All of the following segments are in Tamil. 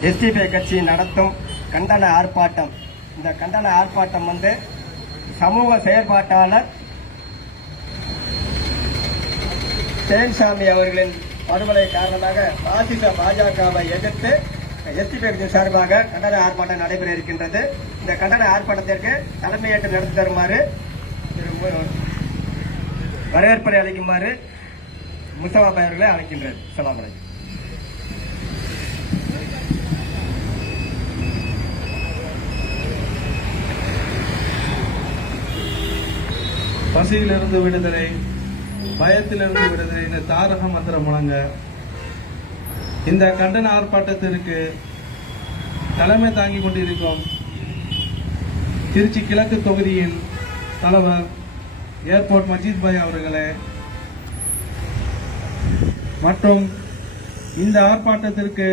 எஸ்டிபி கட்சி நடத்தும் கண்டன ஆர்ப்பாட்டம். இந்த கண்டன ஆர்ப்பாட்டம் சமூக செயற்பாட்டாளர் ஜெயசாமி அவர்களின் படுகொலை காரணமாக பாசிச பாஜகவை எதிர்த்து எஸ்டிபி கட்சி சார்பாக கண்டன ஆர்ப்பாட்டம் நடைபெற இருக்கின்றது. இந்த கண்டன ஆர்ப்பாட்டத்திற்கு தலைமையேற்று நடத்தி தருமாறு வரவேற்பை அளிக்குமாறு முஸ்தபா அவர்களை அழைக்கின்றது. அஸ்ஸலாமு அலைக்கும். பசியிலிருந்து விடுதலை, பயத்திலிருந்து விடுதலை இந்த தாரக மந்திரம் முழங்க இந்த கண்டன ஆர்ப்பாட்டத்திற்கு தலைமை தாங்கிக் கொண்டிருக்கும் திருச்சி கிழக்கு தொகுதியின் தலைவர் ஏர்போர்ட் மஜீத் பாய் அவர்களே மற்றும் இந்த ஆர்ப்பாட்டத்திற்கு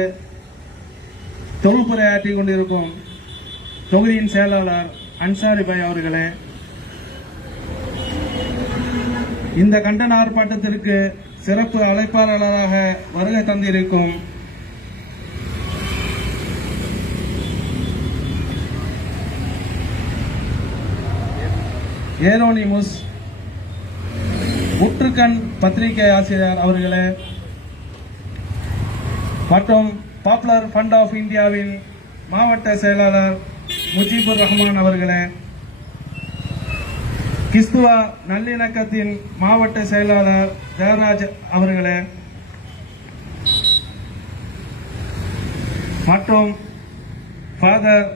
தொகுப்புரையாற்றிக் கொண்டிருக்கும் தொகுதியின் செயலாளர் அன்சாரி பாய் அவர்களே, இந்த கண்டன ஆர்ப்பாட்டத்திற்கு சிறப்பு அழைப்பாளராக வருகை தந்திருக்கும் ஏரோனிமுஸ் முற்றுக்கண் பத்திரிகை ஆசிரியர் அவர்களே மற்றும் பாப்புலர் ஃபண்ட் ஆஃப் இந்தியாவின் மாவட்ட செயலாளர் முஜிபுர் ரஹ்மான் அவர்களே, கிறிஸ்துவ நல்லிணக்கத்தின் மாவட்ட செயலாளர் ஜெயராஜ் அவர்களே மற்றும் ஃபாதர்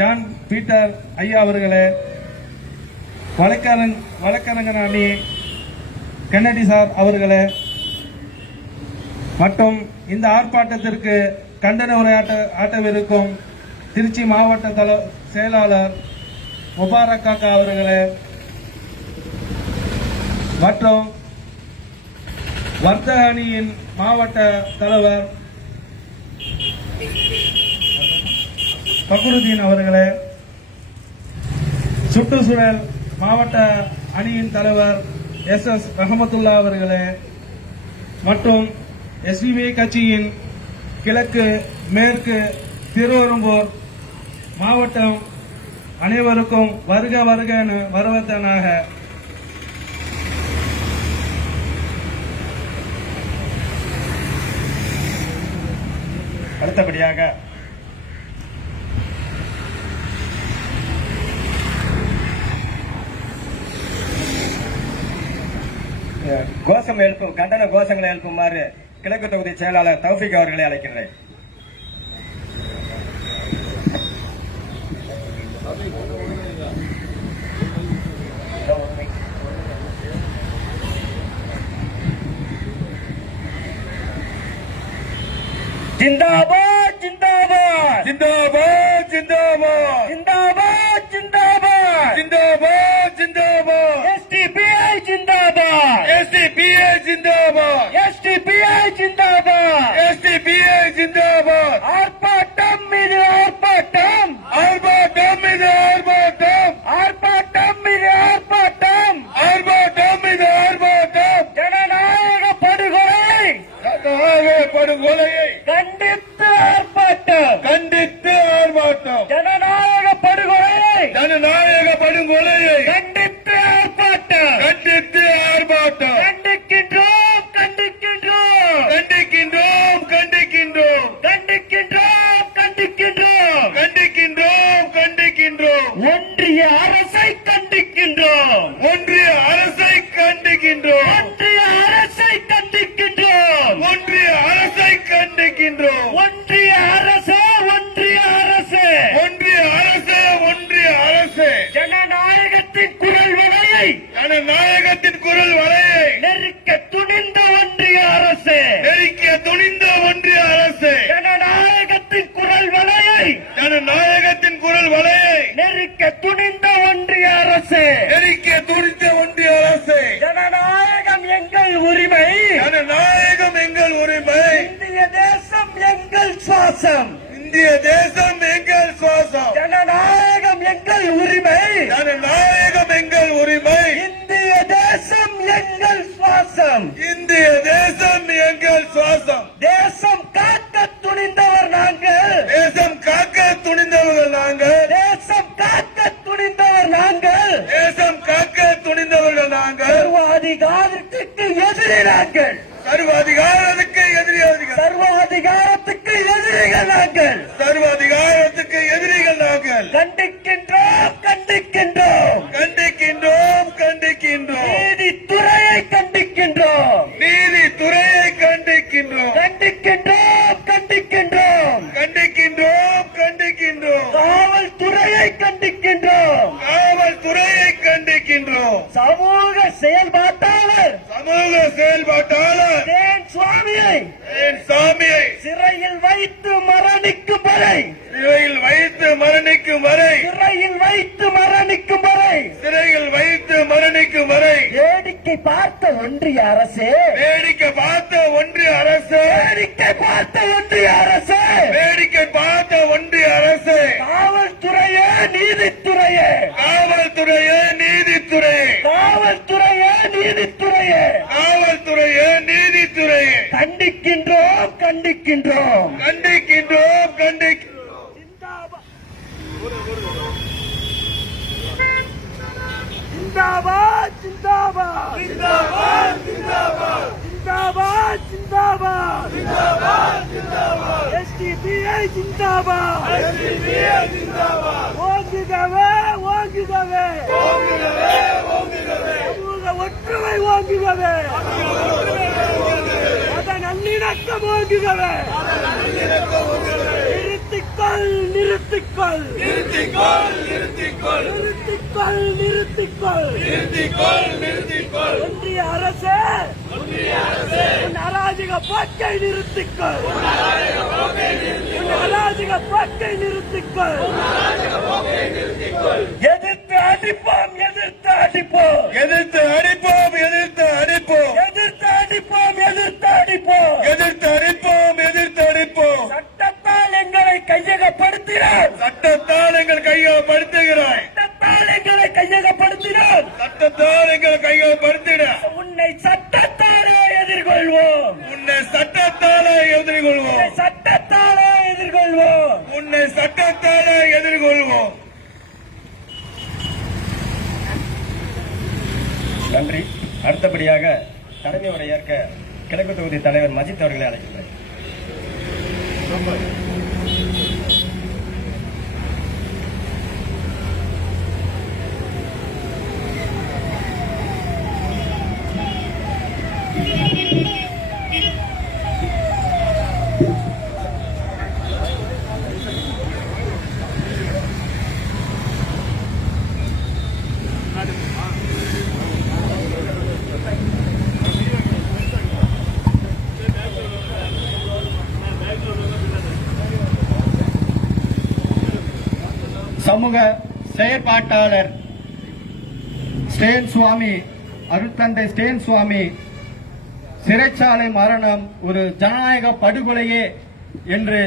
ஜான் பீட்டர் ஐயா அவர்களே, வழக்கறிஞர் அணி கென்னடி சார் அவர்களே மற்றும் இந்த ஆர்ப்பாட்டத்திற்கு கண்டன உரையாற்றவிருக்கும் திருச்சி மாவட்ட செயலாளர் முபாரக் காக்கா அவர்களே மற்றும் வர்த்தக அணியின் மாவட்ட தலைவர் பக்ருதீன் அவர்களே, சுற்றுச்சூழல் மாவட்ட அணியின் தலைவர் எஸ் ரஹமத்துல்லா அவர்களே மற்றும் எஸ்டிபி கட்சியின் கிழக்கு மேற்கு திருவெரும்பூர் மாவட்டம் அனைவருக்கும் வருக வருக வரவேற்பதாக அடுத்தபடியாக கண்டன கோஷங்களை எழுப்புமாறு கிழக்கு தொகுதி செயலாளர் தௌஃபிக் அவர்களை அழைக்கின்றேன். जिंदाबाद जिंदाबाद जिंदाबाद जिंदाबाद जिंदाबाद जिंदाबाद जिंदाबाद जिंदाबाद एसडीपीआई जिंदाबाद एसडीपीआई जिंदाबाद एसडीपीआई जिंदाबाद एसडीपीआई जिंदाबाद ஆர்ப்பாட்டம் மீது ஆர்ப்பாட்டம் ஆர்ப்பாட்டம் மீது ஆர்ப்பாட்டம் ஆர்ப்பாட்டம் மீது ஆர்ப்பாட்டம் ஆர்ப்பாட்டம் மீது ஆர்ப்பாட்டம் ஜனநாயக படுகொலையை கண்டித்து ஆர்ப்பாட்டம் கண்டித்து ஆர்ப்பாட்டம் ஜனநாயக படுகொலையை கண்டித்து ஆர்ப்பாட்டம் கண்டித்து ஆர்ப்பாட்டம் கண்டிக்கின்றோம் கண்டிக்கின்றோம் கண்டிக்கின்றோம் கண்டிக்கின்றோம் கண்டிக்கின்றோம் கண்டிக்கின்றோம் கண்டிக்கின்றோம் கண்டிக்கின்றோம் ஒன்றிய அரசை கண்டிக்கின்றோம் ஒன்றிய அரசை கண்டிக்கின்றோம் ஒன்றிய அரசை கண்டிக்கின்றோம் ஒன்றிய அரசை கண்டிக்கின்றோம் ஒன்றிய அரசு ஒன்றிய அரசு ஒன்றிய அரசு ஒன்றிய அரசு ஜனநாயகத்தின் குரல் வலையை நெருக்க துணிந்த ஒன்றிய அரசு நெருக்க துணிந்த ஒன்றிய அரசு ஜனநாயகத்தின் குரல் வலையை நெருக்க துணிந்த ஒன்றிய அரசு நெருக்க துணிந்த ஒன்றிய அரசு ஜனநாயகம் எங்கள் உரிமை ஜனநாயகம் எங்கள் உரிமை இந்திய தேசம் எங்கள் சுவாசம் இந்திய தேசம் எங்கள் சுவாசம் ஜனநாயகம் எங்கள் உரிமை ஜனநாயகம் எங்கள் உரிமை இந்திய தேசம் எங்கள் சுவாசம் இந்திய தேசம் எங்கள் சுவாசம் தேசம் காக்க துணிந்தவர் நாங்கள் எதிரிகள் நாங்கள், சர்வாதிகாரத்துக்கு எதிரிகள் நாங்கள். கண்டிக்கின்றோம் கண்டிக்கின்றோம், கண்டிக்கின்றோம் கண்டிக்கின்றோம், நீதித்துறையை கண்டிக்கின்றோம், நீதித்துறையை கண்டிக்கின்றோம், கண்டிக்கின்றோம் கண்டிக்கின்றோம், கண்டிக்கின்றோம் கண்டிக்கின்றோம், காவல்துறையை கண்டிக்கின்றோம், காவல்துறையை கண்டிக்கின்றோம். சமூக செயல்பாட்டாளர் சமூக செயல்பாட்டாளர் தேன் சுவாமியை என் சாமியை சிறையில் வைத்து மரணிக்கும் வரை, சிறையில் வைத்து மரணிக்கும் வரை, சிறையில் வைத்து மரணிக்கும் வரை, சிறையில் வைத்து மரணிக்கும் வரை வேடிக்கை பார்த்த ஒன்றிய அரசே, வேடிக்கை பார்த்த ஒன்றிய அரசு, வேடிக்கை பார்த்த ஒன்றிய அரசே, வேடிக்கை பார்த்த ஒன்றிய அரசு, காவல்துறையே நீதித்துறையே, காவல்துறையே நீதித்துறையே, காவல்துறையே நீதித்துறையே, காவல்துறையே நீதித்துறையே கண்டிக்கின்றோம் கண்டிக்கின்றோம். கண்டிக்கின்றோம் கண்டிக்கின்றோம். जिंदाबाद जिंदाबाद जिंदाबाद जिंदाबाद जिंदाबाद जिंदाबाद जिंदाबाद जिंदाबाद एसडीपीआई जिंदाबाद एसडीपीआई जिंदाबाद ஓங்குகவே ஓங்குகவே ஓங்குகவே ஓங்குகவே சமூக ஒற்றுமை ஓங்குகவே அதன் நல்லிணக்கம் ஓங்குகவே நிறுத்திக்கொள் நிறுத்திக்கொள் நிறுத்திக்கொள் நிறுத்திக்கொள் நிறுத்திக்கொள் நிறுத்திக்கொள் நிறுத்திக்கொள் நிறுத்திக்கொள் ஒன்றிய அரசே உன் அராஜக போக்கை நிறுத்திக்கொள் உன் அராஜக போக்கை நிறுத்திக்கொள் எதிர்த்து அடிப்போம் எதிர்த்து அடிப்போம் எதிர்த்து அடிப்போம் எதிர்த்து அடிப்போம் எதிர்த்து அடிப்போம் எதிர்த்து அடிப்போம் எதிர்த்து அடிப்போம் எதிர்த்து அடிப்போம். சட்டத்தால் எங்களை கையகப்படுத்தினார் சட்டத்தால் எங்கள் கையகப்படுத்துகிறாய், சட்டத்தால் எங்களை கையகப்படுத்தினார் சட்டத்தால் எங்கள் கையகப்படுத்திட உன்னை சட்டத்தாலே எதிர்கொள்வோம் உன்னை சட்டத்தாலே எதிர்கொள்வோம், சட்டத்தாலே எதிர்கொள்வோம். உன்னை சட்டத்தாலே எதிர்கொள்வோம். நன்றி. அடுத்தபடியாக தலைமை உரை ஏற்க கிழக்கு தொகுதி தலைவர் மஜித் அவர்களை அழைக்கின்றேன். சமூக செயற்பாட்டாளர் ஸ்டேன் சுவாமி, அருட்தந்தை ஸ்டேன் சுவாமி சிறைச்சாலை மரணம் ஒரு ஜனநாயக படுகொலையே என்று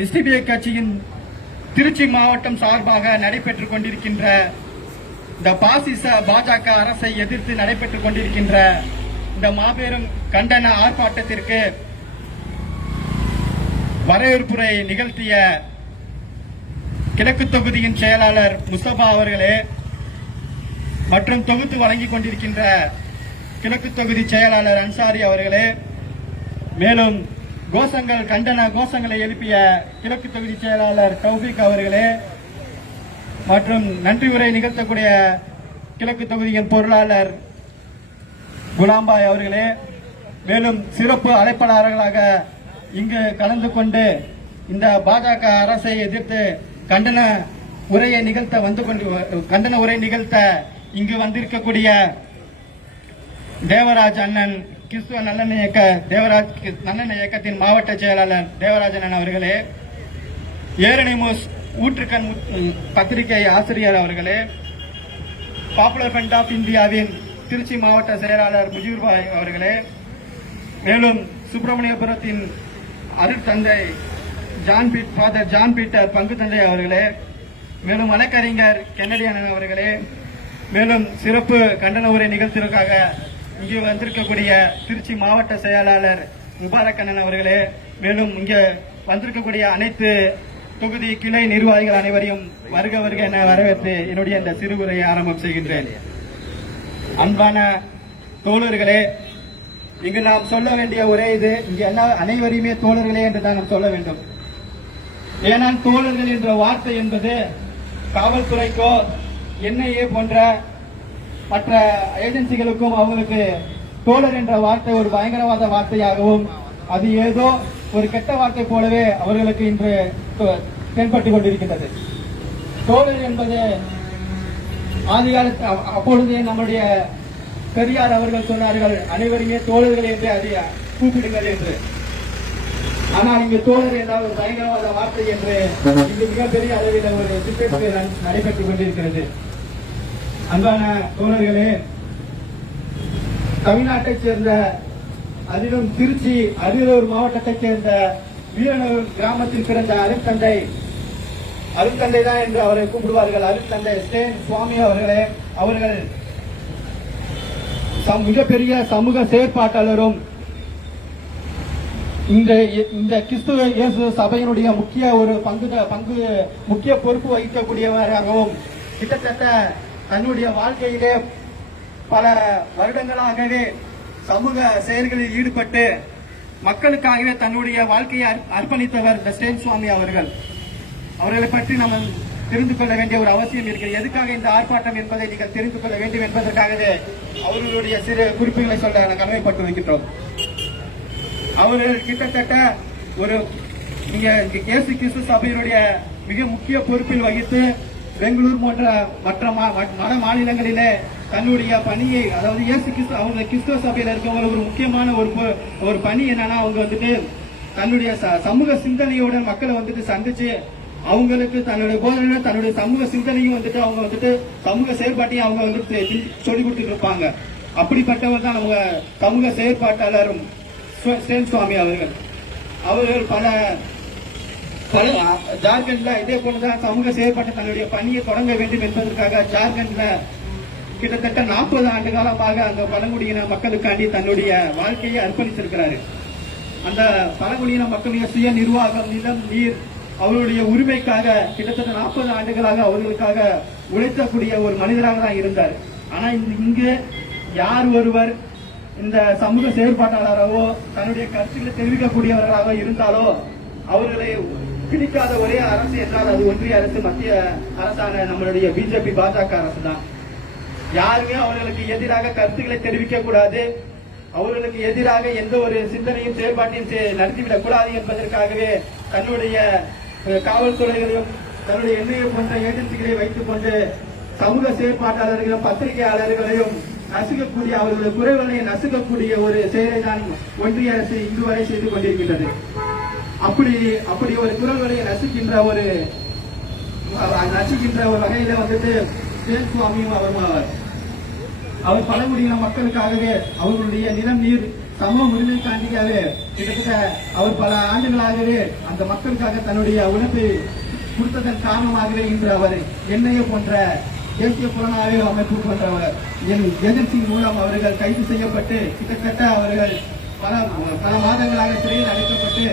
எஸ்டிபிஐ கட்சியின் திருச்சி மாவட்டம் சார்பாக நடைபெற்றுக் கொண்டிருக்கின்ற இந்த பாசிச பாஜக அரசை எதிர்த்து நடைபெற்றுக் கொண்டிருக்கின்ற இந்த மாபெரும் கண்டன ஆர்ப்பாட்டத்திற்கு வரவேற்புரை நிகழ்த்திய கிழக்கு தொகுதியின் செயலாளர் முஸ்தபா அவர்களே மற்றும் தொகுத்து வழங்கிக் கொண்டிருக்கின்ற கிழக்கு தொகுதி செயலாளர் அன்சாரி அவர்களே, மேலும் கோஷங்கள் கண்டன கோஷங்களை எழுப்பிய கிழக்கு தொகுதி செயலாளர் தௌஃபிக் அவர்களே மற்றும் நன்றி உரை நிகழ்த்தக்கூடிய கிழக்கு தொகுதியின் பொருளாளர் குலாம்பாய் அவர்களே, மேலும் சிறப்பு அழைப்பாளர்களாக இங்கு கலந்து கொண்டு இந்த பாஜக அரசை எதிர்த்து கண்டன உரை நிகழ்த்த இங்கு வந்திருக்கக்கூடிய தேவராஜ் அண்ணன், கிறிஸ்துவ நல்லெண்ணெய் இயக்க தேவராஜ் நல்லெண்ணெய் இயக்கத்தின் மாவட்ட செயலாளர் தேவராஜ் அண்ணன் அவர்களே, ஏரணிமோஸ் ஊற்றுக்கண் பத்திரிகை ஆசிரியர் அவர்களே, பாப்புலர் ஃப்ரண்ட் ஆஃப் இந்தியாவின் திருச்சி மாவட்ட செயலாளர் முஜீர்பாய் அவர்களே, மேலும் சுப்பிரமணியபுரத்தின் அருட்தந்தை ஃபாதர் ஜான் பீட்டர் பங்கு தந்தை அவர்களே, மேலும் வழக்கறிஞர் கென்னடியன் அவர்களே, மேலும் சிறப்பு கண்டன உரை நிகழ்த்திற்காக இங்கே வந்திருக்கக்கூடிய திருச்சி மாவட்ட செயலாளர் முபாரக் அண்ணன் அவர்களே, மேலும் இங்கே வந்திருக்கக்கூடிய அனைத்து தொகுதி கிளை நிர்வாகிகள் அனைவரையும் வருக வருக என வரவேற்று என்னுடைய இந்த சிறு உரையை ஆரம்பம் செய்கின்றேன். அன்பான தோழர்களே, இங்கு நாம் சொல்ல வேண்டிய ஒரே இது, இங்கு அனைவரையுமே தோழர்களே என்று தான் நாம் சொல்ல வேண்டும். ஏனால் தோழர்கள் என்ற வார்த்தை என்பது காவல்துறைக்கோ என்ஐஏ போன்ற மற்ற ஏஜென்சிகளுக்கும் அவங்களுக்கு தோழர் என்ற வார்த்தை ஒரு பயங்கரவாத வார்த்தையாகவும் அது ஏதோ ஒரு கெட்ட வார்த்தை போலவே அவர்களுக்கு இன்று தென்பட்டுக் கொண்டிருக்கின்றது. தோழர் என்பது ஆதிகாலத்தில் அப்பொழுதே நம்முடைய பெரியார் அவர்கள் சொன்னார்கள், அனைவருமே தோழர்கள் என்று அதை கூப்பிடுங்கள் என்று. ஆனால் இங்கு தோழர் என்றால் ஒரு பயங்கரவாத வார்த்தை என்று இங்கு மிகப்பெரிய அளவில் ஒரு திட்டத்தை நடைபெற்றுக் கொண்டிருக்கிறது. அன்பான தோழர்களே, தமிழ்நாட்டைச் சேர்ந்த அதிலும் திருச்சி அரியலூர் மாவட்டத்தைச் சேர்ந்த வீரநகர் கிராமத்தில் பிறந்த அருட்தந்தை தான் என்று அவரை கூப்பிடுவார்கள். அருட்தந்தை ஸ்டேன் சுவாமி அவர்கள் மிகப்பெரிய சமூக செயற்பாட்டாளரும் இந்த கிறிஸ்துவ இயேசு சபையினுடைய முக்கிய பொறுப்பு வகிக்கக்கூடியவராகவும் கிட்டத்தட்ட தன்னுடைய வாழ்க்கையிலே பல வருடங்களாகவே சமூக செயல்களில் ஈடுபட்டு மக்களுக்காகவே தன்னுடைய வாழ்க்கையை அர்ப்பணித்தவர் ஸ்டேன் சுவாமி அவர்களை பற்றி நம்ம தெரிந்து கொள்ள வேண்டிய ஒரு அவசியம் இருக்கிறது. எதுக்காக இந்த ஆர்ப்பாட்டம் என்பதை நீங்கள் தெரிந்து கொள்ள வேண்டும் என்பதற்காகவே அவர்களுடைய சிறு குறிப்புகளை சொல்ல கடமைப்பட்டு வைக்கின்றோம். அவர்கள் கிட்டத்தட்ட ஒரு இயேசு கிறிஸ்து சபையினுடைய மிக முக்கிய பொறுப்பில் வகித்து பெங்களூர் போன்ற மற்ற வட மாநிலங்களிலே தன்னுடைய பணியை, அதாவது இயேசு கிறிஸ்து அவங்க கிறிஸ்துவ சபையில இருக்கவங்க ஒரு முக்கியமான ஒரு பணி என்னன்னா, அவங்க வந்துட்டு தன்னுடைய சமூக சிந்தனையோட மக்களை வந்துட்டு சந்திச்சு அவங்களுக்கு தன்னுடைய போதனை தன்னுடைய சமூக சிந்தனையும் வந்துட்டு அவங்க வந்துட்டு சமூக செயற்பாட்டையும் அவங்க வந்துட்டு சொல்லிக் கொடுத்துட்டு இருப்பாங்க. அப்படிப்பட்டவர் தான் அவங்க சமூக செயற்பாட்டாளரும் ஸ்டேன் சுவாமி அவர்கள் பல ஜார்க்கண்ட்ல இதே போலதான் சமூக செயற்பாட்டை தன்னுடைய பணியை தொடங்க வேண்டும் என்பதற்காக ஜார்க்கண்ட்ல கிட்டத்தட்ட 40 ஆண்டு காலமாக அந்த பழங்குடியின மக்களுக்காண்டி தன்னுடைய வாழ்க்கையை அர்ப்பணித்திருக்கிறாரு. அந்த பழங்குடியின மக்களுடைய சுய நிர்வாகம், நிலம், நீர், அவர்களுடைய உரிமைக்காக கிட்டத்தட்ட 40 ஆண்டுகளாக அவர்களுக்காக உழைக்கக்கூடிய ஒரு மனிதராக தான் இருந்தார். ஆனா இங்கு யார் ஒருவர் இந்த சமூக செயற்பாட்டாளராகவோ தன்னுடைய கருத்துக்களை தெரிவிக்கக்கூடியவர்களாக இருந்தாலோ அவர்களை பிடிக்காத ஒரே அரசு என்றால் அது ஒன்றிய அரசு, மத்திய அரசான நம்மளுடைய பிஜேபி பாஜக அரசு தான். யாருமே அவர்களுக்கு எதிராக கருத்துக்களை தெரிவிக்க கூடாது, அவர்களுக்கு எதிராக எந்த ஒரு சிந்தனையும் செயல்பாட்டையும் நடத்திவிடக் கூடாது என்பதற்காகவே தன்னுடைய காவல்துறைகளையும் தன்னுடைய எண்ணெயை போன்ற ஏஜென்சிகளை வைத்துக் கொண்டு சமூக செயற்பாட்டாளர்களையும் பத்திரிகையாளர்களையும் நசுக்கக்கூடிய, அவர்களுடைய குறைகளை நசுக்கக்கூடிய ஒரு செயலை தான் ஒன்றிய அரசு இன்று வரை செய்து கொண்டிருக்கின்றது. அப்படி ஒரு குரல்களை நசுக்கின்ற ஒரு வகையில வந்துட்டு ஸ்டேன் சுவாமியும் அவர் பழங்குடியின மக்களுக்காகவே அவர்களுடைய நிலம், நீர், சமூக உரிமைக்காண்டியாகவே கிட்டத்தட்ட அவர் பல ஆண்டுகளாகவே அந்த மக்களுக்காக தன்னுடைய உழைப்பை கொடுத்ததன் காரணமாகவே இன்று அவர் என்ஐஏ போன்ற தேசிய புலனாய்வு அமைப்பு போன்ற ஏஜென்சி மூலம் அவர்கள் கைது செய்யப்பட்டு கிட்டத்தட்ட அவர்கள் பல மாதங்களாக சிறையில் அடைக்கப்பட்டு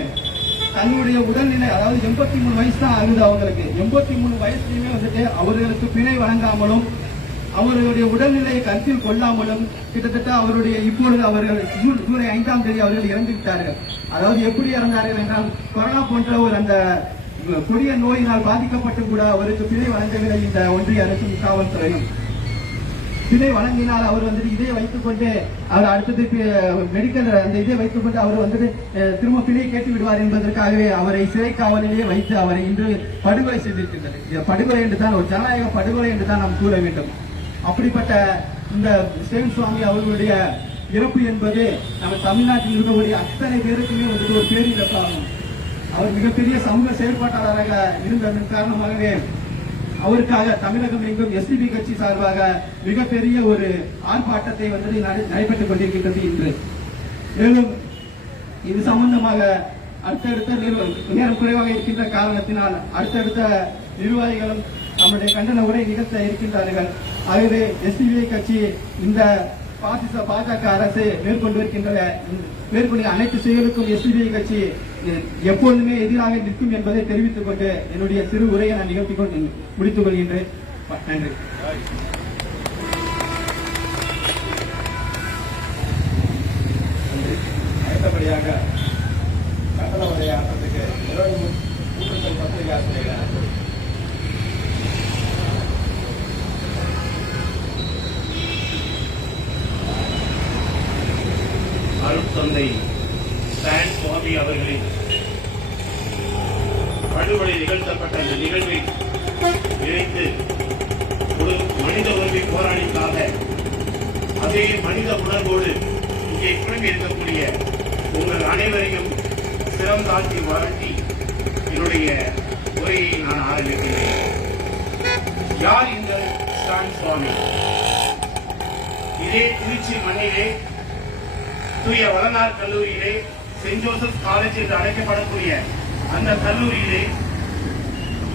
தன்னுடைய உடல்நிலை, அதாவது 83 வயசு தான் ஆகுது அவங்களுக்கு. 83 வயசுலயுமே வந்துட்டு அவர்களுக்கு பிணை வழங்காமலும் அவர்களுடைய உடல்நிலையை கருத்தில் கொள்ளாமலும் கிட்டத்தட்ட அவருடைய இப்பொழுது அவர்கள் ஜூலை 5ஆம் தேதி அவர்கள் இறந்துவிட்டார்கள். அதாவது எப்படி இறந்தார்கள் என்றால் கொரோனா போன்ற ஒரு அந்த கொடிய நோயினால் பாதிக்கப்பட்டு கூட அவருக்கு பிணை வழங்கவில்லை இந்த ஒன்றிய அரசும் காவல்துறையும். பிணை வழங்கினால் அவர் வந்துட்டு இதை வைத்துக் கொண்டு அவர் அடுத்தது மெடிக்கல் அந்த இதை வைத்துக் கொண்டு அவர் வந்துட்டு திரும்ப பிணை கேட்டு விடுவார் என்பதற்காகவே அவரை சிறை காவலிலேயே வைத்து அவரை இன்று படுகொலை செய்திருக்கின்றது. படுகொலை என்று தான், ஒரு ஜனநாயக படுகொலை என்று தான் நாம் கூற வேண்டும். அப்படிப்பட்ட இந்த ஸ்டேன் சுவாமி அவர்களுடைய இறப்பு என்பது நம்ம தமிழ்நாட்டில் இருக்கக்கூடிய அத்தனை பேருக்குமே வந்துட்டு ஒரு பேரிழப்பாகும். அவர் மிகப்பெரிய சமூக செயற்பாட்டாளராக இருந்ததன் காரணமாகவே அவருக்காக தமிழகம் எங்கும் எஸ்டிபி கட்சி சார்பாக மிகப்பெரிய ஒரு ஆர்ப்பாட்டத்தை வந்து நடைபெற்றுக் கொண்டிருக்கின்றது இன்று. மேலும் இது சம்பந்தமாக அடுத்தடுத்த நேரம் குறைவாக இருக்கின்ற காரணத்தினால் அடுத்தடுத்த நிர்வாகிகளும் நம்முடைய கண்டன உரை நிகழ்த்த இருக்கின்றார்கள். ஆகவே எஸ்டிபி கட்சி இந்த பாசிச பாஜக அரசு மேற்கொண்டு அனைத்து செயலுக்கும் எஸ்டிபி கட்சி எப்பொழுதுமே எதிராக நிற்கும் என்பதை தெரிவித்துக் கொண்டு என்னுடைய சிறு உரையை நான் நிகழ்த்திக் கொண்டு முடித்துக் கொள்கின்றேன். நன்றி. அடுத்தபடியாக கட்டண உரையாற்றத்துக்கு 20 படுகொலை நிகழ்த்தப்பட்ட அந்த நிகழ்வை நினைத்து ஒரு மனித உரிமை போராளிக்காக அதே மனித உணர்வோடு இங்கே குழுமி இருக்கக்கூடிய உங்கள் அனைவரையும் சிரம் தாழ்த்தி வாழ்த்தி என்னுடைய உரையை நான் ஆரம்பிக்கிறேன். யார் இந்த ஸ்டான் சுவாமி? இதே திருச்சி மண்ணிலே தூய வளனார் கல்லூரியிலே செயின்ட் ஜோசப் காலேஜ் என்று அழைக்கப்படக்கூடிய அந்த கல்லூரியிலே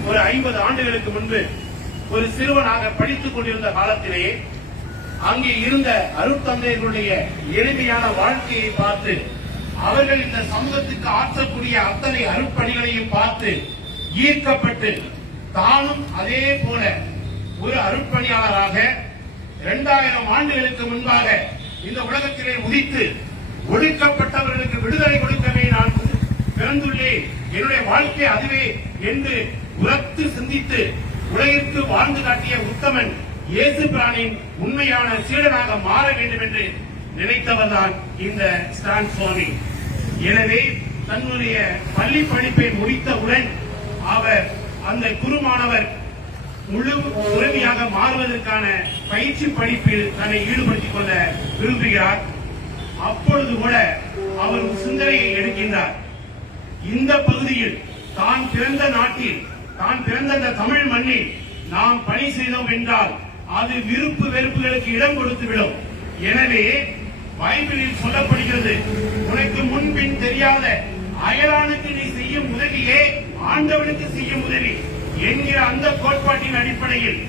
ஒரு 50 ஆண்டுகளுக்கு முன்பு ஒரு சிறுவனாக படித்துக் கொண்டிருந்த காலத்திலேயே அங்கே இருந்த அருட்தந்தையர்களுடைய எளிமையான வாழ்க்கையை பார்த்து அவர்கள் இந்த சமூகத்துக்கு ஆற்றக்கூடிய அத்தனை அருட்பணிகளையும் பார்த்து ஈர்க்கப்பட்டு தானும் அதே போல ஒரு அருட்பணியாளராக 2000 ஆண்டுகளுக்கு முன்பாக இந்த உலகத்திலே உதித்து ஒடுக்கப்பட்டவர்களுக்கு விடுதலை கொடுக்கவே நான் பிறந்துள்ளேன், என்னுடைய வாழ்க்கை அதுவே என்று உரத்து சிந்தித்து உலகிற்கு வாழ்ந்து காட்டிய உத்தமன் இயேசு பிரானின் உண்மையான சீடனாக மாற வேண்டும் என்று நினைத்தவர்தான் இந்த ஸ்டான் சுவாமி. எனவே தன்னுடைய பள்ளி படிப்பை முடித்தவுடன் அவர் அந்த குருமானவர் முழு துறவியாக மாறுவதற்கான பயிற்சி படிப்பில் தன்னை ஈடுபடுத்திக் கொள்ள விரும்புகிறார். அப்பொழுது கூட அவர் சிந்தனையை எடுக்கின்றார். இந்த பகுதியில் தான் பிறந்த நாட்டில் தான் பிறந்த அந்த தமிழ் மண்ணில் நாம் பணி செய்தோம் என்றால் அது விருப்பு வெறுப்புகளுக்கு இடம் கொடுத்துவிடும். எனவே பைபிளில் சொல்லப்படுகிறது, உனக்கு முன்பின் தெரியாத அயலானுக்கு நீ செய்யும் உதவியே ஆண்டவனுக்கு செய்யும் உதவி என்கிற அந்த கோட்பாட்டின் அடிப்படையில்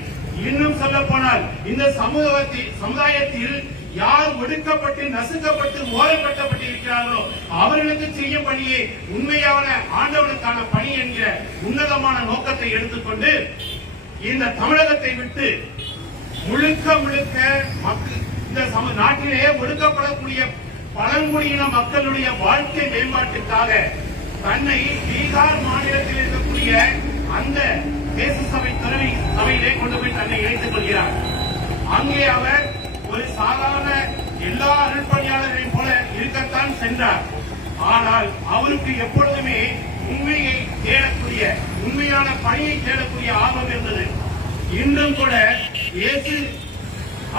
இன்னும் சொல்ல போனால் இந்த சமுதாயத்தில் யார் ஒடுக்கப்பட்டு நசுக்கப்பட்டு ஓரங்கட்டப்பட்டு இருக்கிறார்களோ அவர்களுக்கு செய்யும் பணியே உண்மையான ஆண்டவனுக்கான பணி என்கிற உன்னதமான நோக்கத்தை எடுத்துக்கொண்டு இந்த தமிழகத்தை விட்டு முழுக்க முழுக்க இந்த நாட்டிலே ஒடுக்கப்படக்கூடிய பழங்குடியின மக்களுடைய வாழ்க்கை மேம்பாட்டுக்காக தன்னை பீகார் மாநிலத்தில் இருக்கக்கூடிய அந்த தேச சபை துறவி சபையிலே கொண்டு போய் தன்னை இணைத்துக் கொள்கிறார். அங்கே அவர் ஒரு சாதாரண எல்லா அருட்பணியாளர்களையும் போல இருக்கத்தான் சென்றார். ஆனால் அவருக்கு எப்பொழுதுமே உண்மையை தேடக்கூடிய உண்மையான பணியை தேடக்கூடிய ஆர்வம் இருந்தது. இன்றும் கூட இயேசு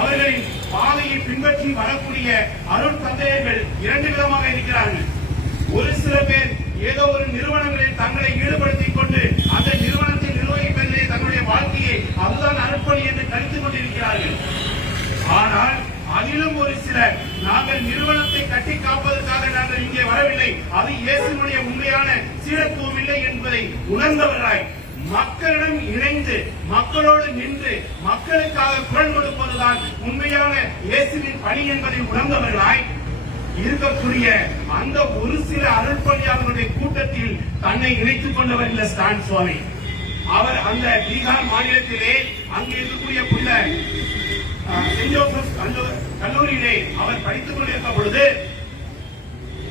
அவர்களின் பாதையை பின்பற்றி வரக்கூடிய அருள் தந்தையர்கள் 2 விதமாக இருக்கிறார்கள். ஒரு சில பேர் ஏதோ ஒரு நிறுவனங்களில் தங்களை ஈடுபடுத்திக் கொண்டு அந்த நிறுவனத்தை நிர்வகிப்பதிலே தங்களுடைய வாழ்க்கையை அதுதான் அர்ப்பணி என்று கருத்துக் கொண்டிருக்கிறார்கள். ஆனால் அதிலும் ஒரு சிலர் நாங்கள் நிறுவனத்தை கட்டி காப்பதற்காக நாங்கள் இங்கே வரவில்லை, அது இயேசுனுடைய உண்மையான சீடத்துவம் இல்லை என்பதை உணர்ந்தவர்களாய் மக்களிடம் இணைந்து மக்களோடு நின்று மக்களுக்காக குரல் கொடுப்பதுதான் உண்மையான இயேசுவின் பணி என்பதை உணர்ந்தவர்களாய் இருக்கக்கூடிய அந்த ஒரு சில அருட்பணியாளர்களுடைய கூட்டத்தில் தன்னை இணைத்துக் கொண்டவர் இல்ல ஸ்டான் சுவாமி. அவர் அந்த பீகார் மாநிலத்திலே அங்கே இருக்கக்கூடிய புள்ள செயின்ட் ஜோசப் கல்லூரியிலே அவர் படித்துக் கொண்டிருந்த பொழுது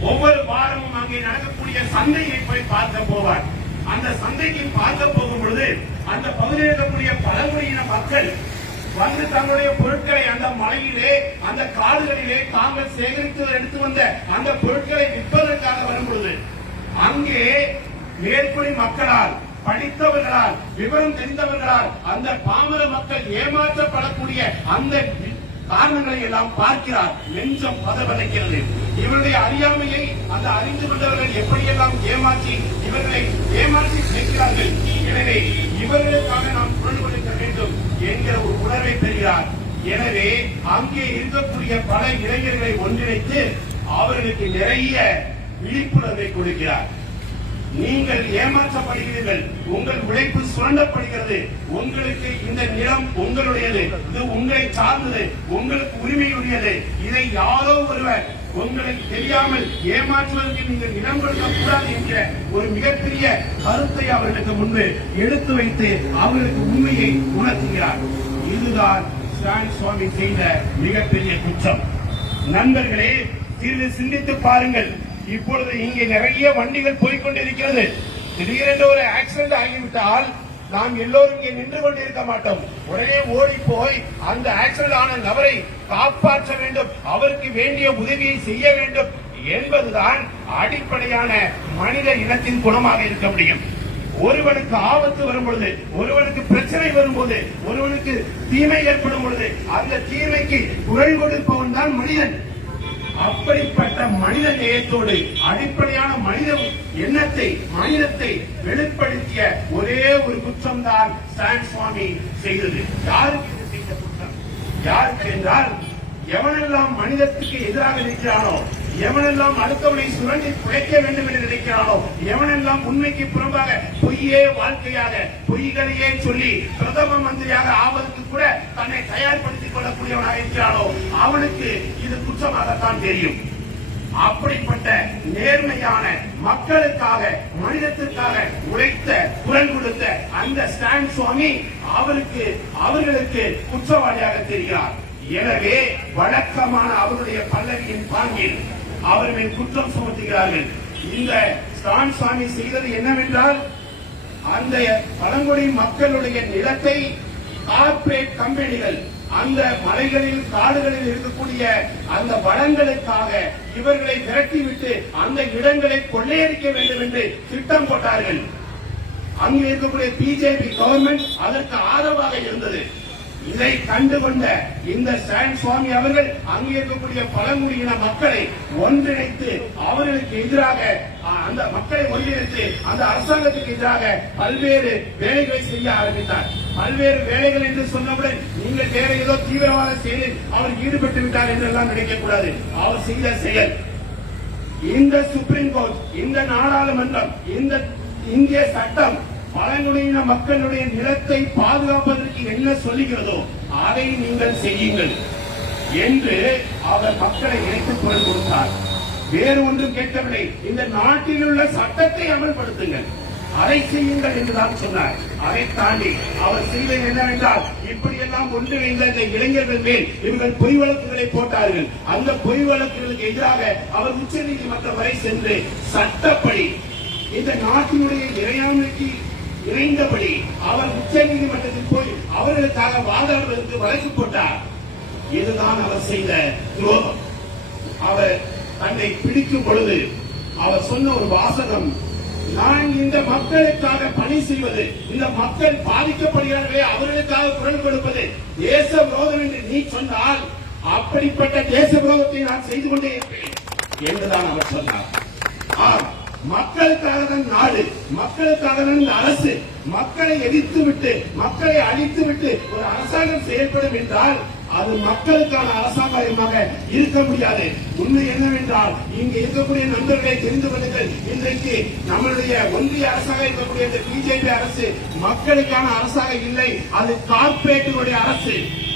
ஒவ்வொரு வாரமும் அங்கே நடக்கக்கூடிய சந்தையை போய் பார்க்க போவார். அந்த சந்தைக்கு பார்க்க போகும் பொழுது அந்த பகுதியில் இருக்கக்கூடிய பழங்குடியின மக்கள் வந்து தங்களுடைய பொருட்களை அந்த மலையிலே அந்த காடுகளிலே தாங்கள் சேகரித்து எடுத்து வந்த அந்த பொருட்களை விற்பதற்காக வரும் பொழுது அங்கே மேற்படி மக்களால் படித்தவர்களால் விவரம் தெரிந்தவர்களால் அந்த பாமர மக்கள் ஏமாற்றப்படக்கூடிய அந்த காரணங்களை எல்லாம் பார்க்கிறார். நெஞ்சம் பதபதைக்கிறது. இவருடைய அறியாமையை அந்த அறிந்து கொண்டவர்கள் எப்படியெல்லாம் ஏமாற்றி இவர்களை ஏமாற்றி சேர்க்கிறார்கள். எனவே இவர்களுக்காக நாம் குரல் கொடுக்க வேண்டும் என்கிற ஒரு உணர்வை பெறுகிறார். எனவே அங்கே இருக்கக்கூடிய பல இளைஞர்களை ஒன்றிணைத்து அவர்களுக்கு நிறைய விழிப்புணர்வை கொடுக்கிறார். நீங்கள் ஏமாற்றப்படுகிறீர்கள், உங்கள் உழைப்பு சுரண்டப்படுகிறது, உங்களுக்கு இந்த நிலம் உங்களுடையது, இது உங்களை சார்ந்தது, உங்களுக்கு உரிமையுடையது, இதை யாரோ ஒருவர் உங்களுக்கு தெரியாமல் ஏமாற்றுவதற்கு நீங்கள் இடம் கொடுக்கக்கூடாது என்கிற ஒரு மிகப்பெரிய கருத்தை அவர்களுக்கு முன்பு எடுத்து வைத்து அவர்களுக்கு உண்மையை உணர்த்துகிறார். இதுதான் ஸ்டான் சுவாமி செய்த மிகப்பெரிய குற்றம். நண்பர்களே, சிறிது சிந்தித்து பாருங்கள். இப்பொழுது இங்கே நிறைய வண்டிகள் போய்கொண்டிருக்கிறது. திடீரென்று ஒரு ஆக்சிடென்ட் ஆகிவிட்டால் நாம் எல்லோரும் இங்கே நின்று கொண்டிருக்க மாட்டோம். உடனே ஓடி போய் அந்த ஆக்சிடென்ட் ஆன நபரை காப்பாற்ற வேண்டும், அவருக்கு வேண்டிய உதவியை செய்ய வேண்டும் என்பதுதான் அடிப்படையான மனித இனத்தின் குணமாக இருக்க முடியும். ஒருவனுக்கு ஆபத்து வரும் பொழுது, ஒருவனுக்கு பிரச்சனை வரும்போது, ஒருவனுக்கு தீமை ஏற்படும் பொழுது அந்த தீமைக்கு குரல் கொடுப்பவன் தான் மனிதன். அப்படிப்பட்ட மனித நேயத்தோடு அடிப்படையான மனித எண்ணத்தை, மனிதத்தை வெளிப்படுத்திய ஒரே ஒரு குற்றம் தான் ஸ்டான் சுவாமி செய்தது. யாருக்கு இது செய்த குற்றம்? யாருக்கு என்றால், எவனெல்லாம் மனிதத்துக்கு எதிராக நிற்கிறானோ, எவனெல்லாம் அடுத்தவனை சுரண்டி குறைக்க வேண்டும் என்று நினைக்கிறானோ, எவனெல்லாம் உண்மைக்கு புறம்பாக பொய்யே வாழ்க்கையாக பொய்களையே சொல்லி பிரதம மந்திரியாக ஆவதற்கு கூட தன்னை தயார்படுத்திக் கொள்ளக்கூடியவனாக இருக்கிறானோ அவனுக்கு இது குற்றமாகத்தான் தெரியும். அப்படிப்பட்ட நேர்மையான மக்களுக்காக, மனிதத்திற்காக உழைத்த, குரல் கொடுத்த அந்த ஸ்டான் சுவாமி அவர்களுக்கு குற்றவாளியாக தெரிகிறார். எனவே வழக்கமான அவருடைய பல்லவியின் பாங்கில் அவர்கள் குற்றம் சுமத்துகிறார்கள். இந்த ஸ்டான் சுவாமி செய்தது என்னவென்றால், அந்த பழங்குடி மக்களுடைய நிலத்தை கார்ப்பரேட் கம்பெனிகள் அந்த மலைகளில், காடுகளில் இருக்கக்கூடிய அந்த வளங்களுக்காக இவர்களை விரட்டிவிட்டு அந்த இடங்களை கொள்ளையடிக்க வேண்டும் என்று திட்டம் போட்டார்கள். அங்கே இருக்கக்கூடிய பிஜேபி கவர்மெண்ட் அதற்கு ஆதரவாக இருந்தது. இதை கண்டுகொண்ட இந்த ஸ்டான் சுவாமி அவர்கள் அங்கே இருக்கக்கூடிய பழங்குடியின மக்களை ஒன்றிணைத்து அவர்களுக்கு எதிராக, அந்த மக்களை ஒன்றிணைத்து அந்த அரசாங்கத்துக்கு எதிராக பல்வேறு வேலைகளை செய்ய ஆரம்பித்தார். பல்வேறு வேலைகள் என்று சொன்னவுடன் நீங்கள் வேற ஏதோ தீவிரவாத செயலில் அவர் ஈடுபட்டு விட்டார் என்றெல்லாம் நினைக்கக்கூடாது. அவர் செய்த செயல், இந்த சுப்ரீம் கோர்ட், இந்த நாடாளுமன்றம், இந்த இந்திய சட்டம் பழங்குடியின மக்களுடைய நிலத்தை பாதுகாப்பதற்கு என்ன சொல்லுகிறதோ அதை நீங்கள் செய்யுங்கள் என்று அவர் மக்களை இணைத்து குரல் கொடுத்தார். வேறு ஒன்றும் கேட்கவில்லை. இந்த நாட்டில் உள்ள சட்டத்தை அமல்படுத்துங்கள், அதை செய்யுங்கள் என்றுதான் சொன்னார். அதை தாண்டி அவர் செய்தது என்னவென்றால், இப்படியெல்லாம் ஒன்றிணைந்த இந்த இளைஞர்கள் மேல் இவர்கள் பொய் வழக்குகளை போட்டார்கள். அந்த பொய் வழக்குகளுக்கு எதிராக அவர் உச்ச நீதிமன்றம் வரை சென்று சட்டப்படி இந்த நாட்டினுடைய இறையாண்மைக்கு இணைந்தபடி அவர் உச்ச நீதிமன்றத்தில் போய் அவர்களுக்காக வாதாடுவதற்கு வழக்கு போட்டார். இதுதான் அவர் செய்த துரோகம். அவர் தன்னை பிடிக்கும் பொழுது அவர் சொன்ன ஒரு வாசகம், நான் இந்த மக்களுக்காக பணி செய்வது, இந்த மக்கள் பாதிக்கப்படுகிறார்களே அவர்களுக்காக குரல் கொடுப்பது தேச விரோதம் என்று நீ சொன்னால், அப்படிப்பட்ட தேச விரோதத்தை நான் செய்து கொண்டே இருப்பேன் என்றுதான் அவர் சொன்னார். மக்களுக்காக தான் நாடு, மக்களுக்காக தான் இந்த அரசு. மக்களை எதிர்த்து விட்டு, மக்களை அழித்து விட்டு ஒரு அரசாங்கம் செயல்படும் என்றால் அது மக்களுக்கான அரசாங்கமாக இருக்க முடியாது. உண்மை என்னவென்றால், இங்கு இருக்கக்கூடிய நண்பர்களை தெரிந்து கொள்ளுங்கள். இன்றைக்கு நம்மளுடைய ஒன்றிய அரசாக இருக்கக்கூடிய இந்த பிஜேபி அரசு மக்களுக்கான அரசாக இல்லை, அது கார்ப்பரேட்டுடைய அரசு.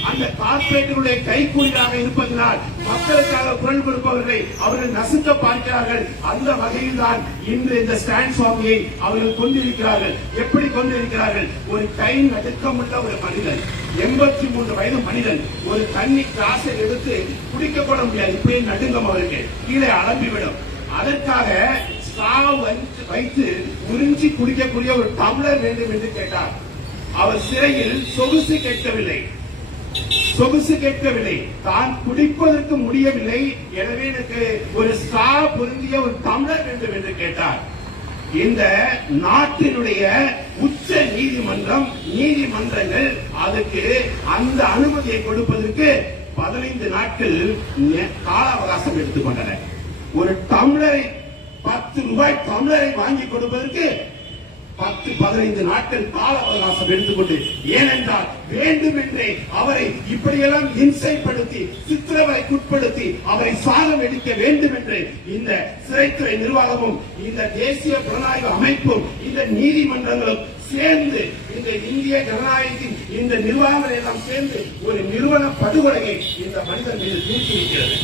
அந்த கார்ப்பரேட்டுடைய கைக்கூலியாக இருப்பதனால் மக்களுக்காக குரல் கொடுப்பவர்களை அவர்கள் நசுக்க பார்க்கிறார்கள். அந்த வகையில் தான் இன்று இந்த ஸ்டான் சுவாமியை அவர்கள் கொண்டிருக்கிறார்கள். எப்படி கொண்டிருக்கிறார்கள்? ஒரு கை நடுக்கமுள்ள ஒரு மனிதன், 83 வயது மனிதன், ஒரு தண்ணி கிளாஸை எடுத்து குடிக்க கூட முடியாது, இப்படியே நடுங்கம் அவருக்கு கீழே அலம்பிவிடும். அதற்காக வைத்து உறிஞ்சி குடிக்கக்கூடிய ஒரு டம்ளர் வேண்டும் என்று கேட்டார். அவர் சிறையில் சொகுசு கேட்கவில்லை, தான் குடிப்பதற்கு முடியவில்லை, எனவே எனக்கு ஒரு ஸ்ட்ரா பொருந்திய ஒரு டம்ளர் வேண்டும் என்று கேட்டார். இந்த நாட்டினுடைய உச்ச நீதிமன்றம், நீதிமன்றங்கள் அதுக்கு அந்த அனுமதியை கொடுப்பதற்கு 15 நாட்கள் கால அவகாசம் எடுத்துக்கொண்டன. ஒரு டம்ளரை 10 ரூபாய் டம்ளரை வாங்கி கொடுப்பதற்கு 10-15 நாட்கள் கால அவகாசம் எடுத்துக்கொண்டு, ஏனென்றால் வேண்டுமென்றே அவரை இப்படியெல்லாம் இம்சைப்படுத்தி, சித்திரவதைக்குட்படுத்தி அவரை சாகம் எடுக்க வேண்டும் என்று இந்த சிறைத்துறை நிர்வாகமும், இந்த தேசிய புலனாய்வு அமைப்பும், இந்த நீதிமன்றங்களும் சேர்ந்து, இந்த இந்திய ஜனநாயகத்தின் இந்த நிர்வாகங்கள் எல்லாம் சேர்ந்து ஒரு நிறுவன படுகொலையை இந்த மனிதன் மீது தூக்கியிருக்கிறது.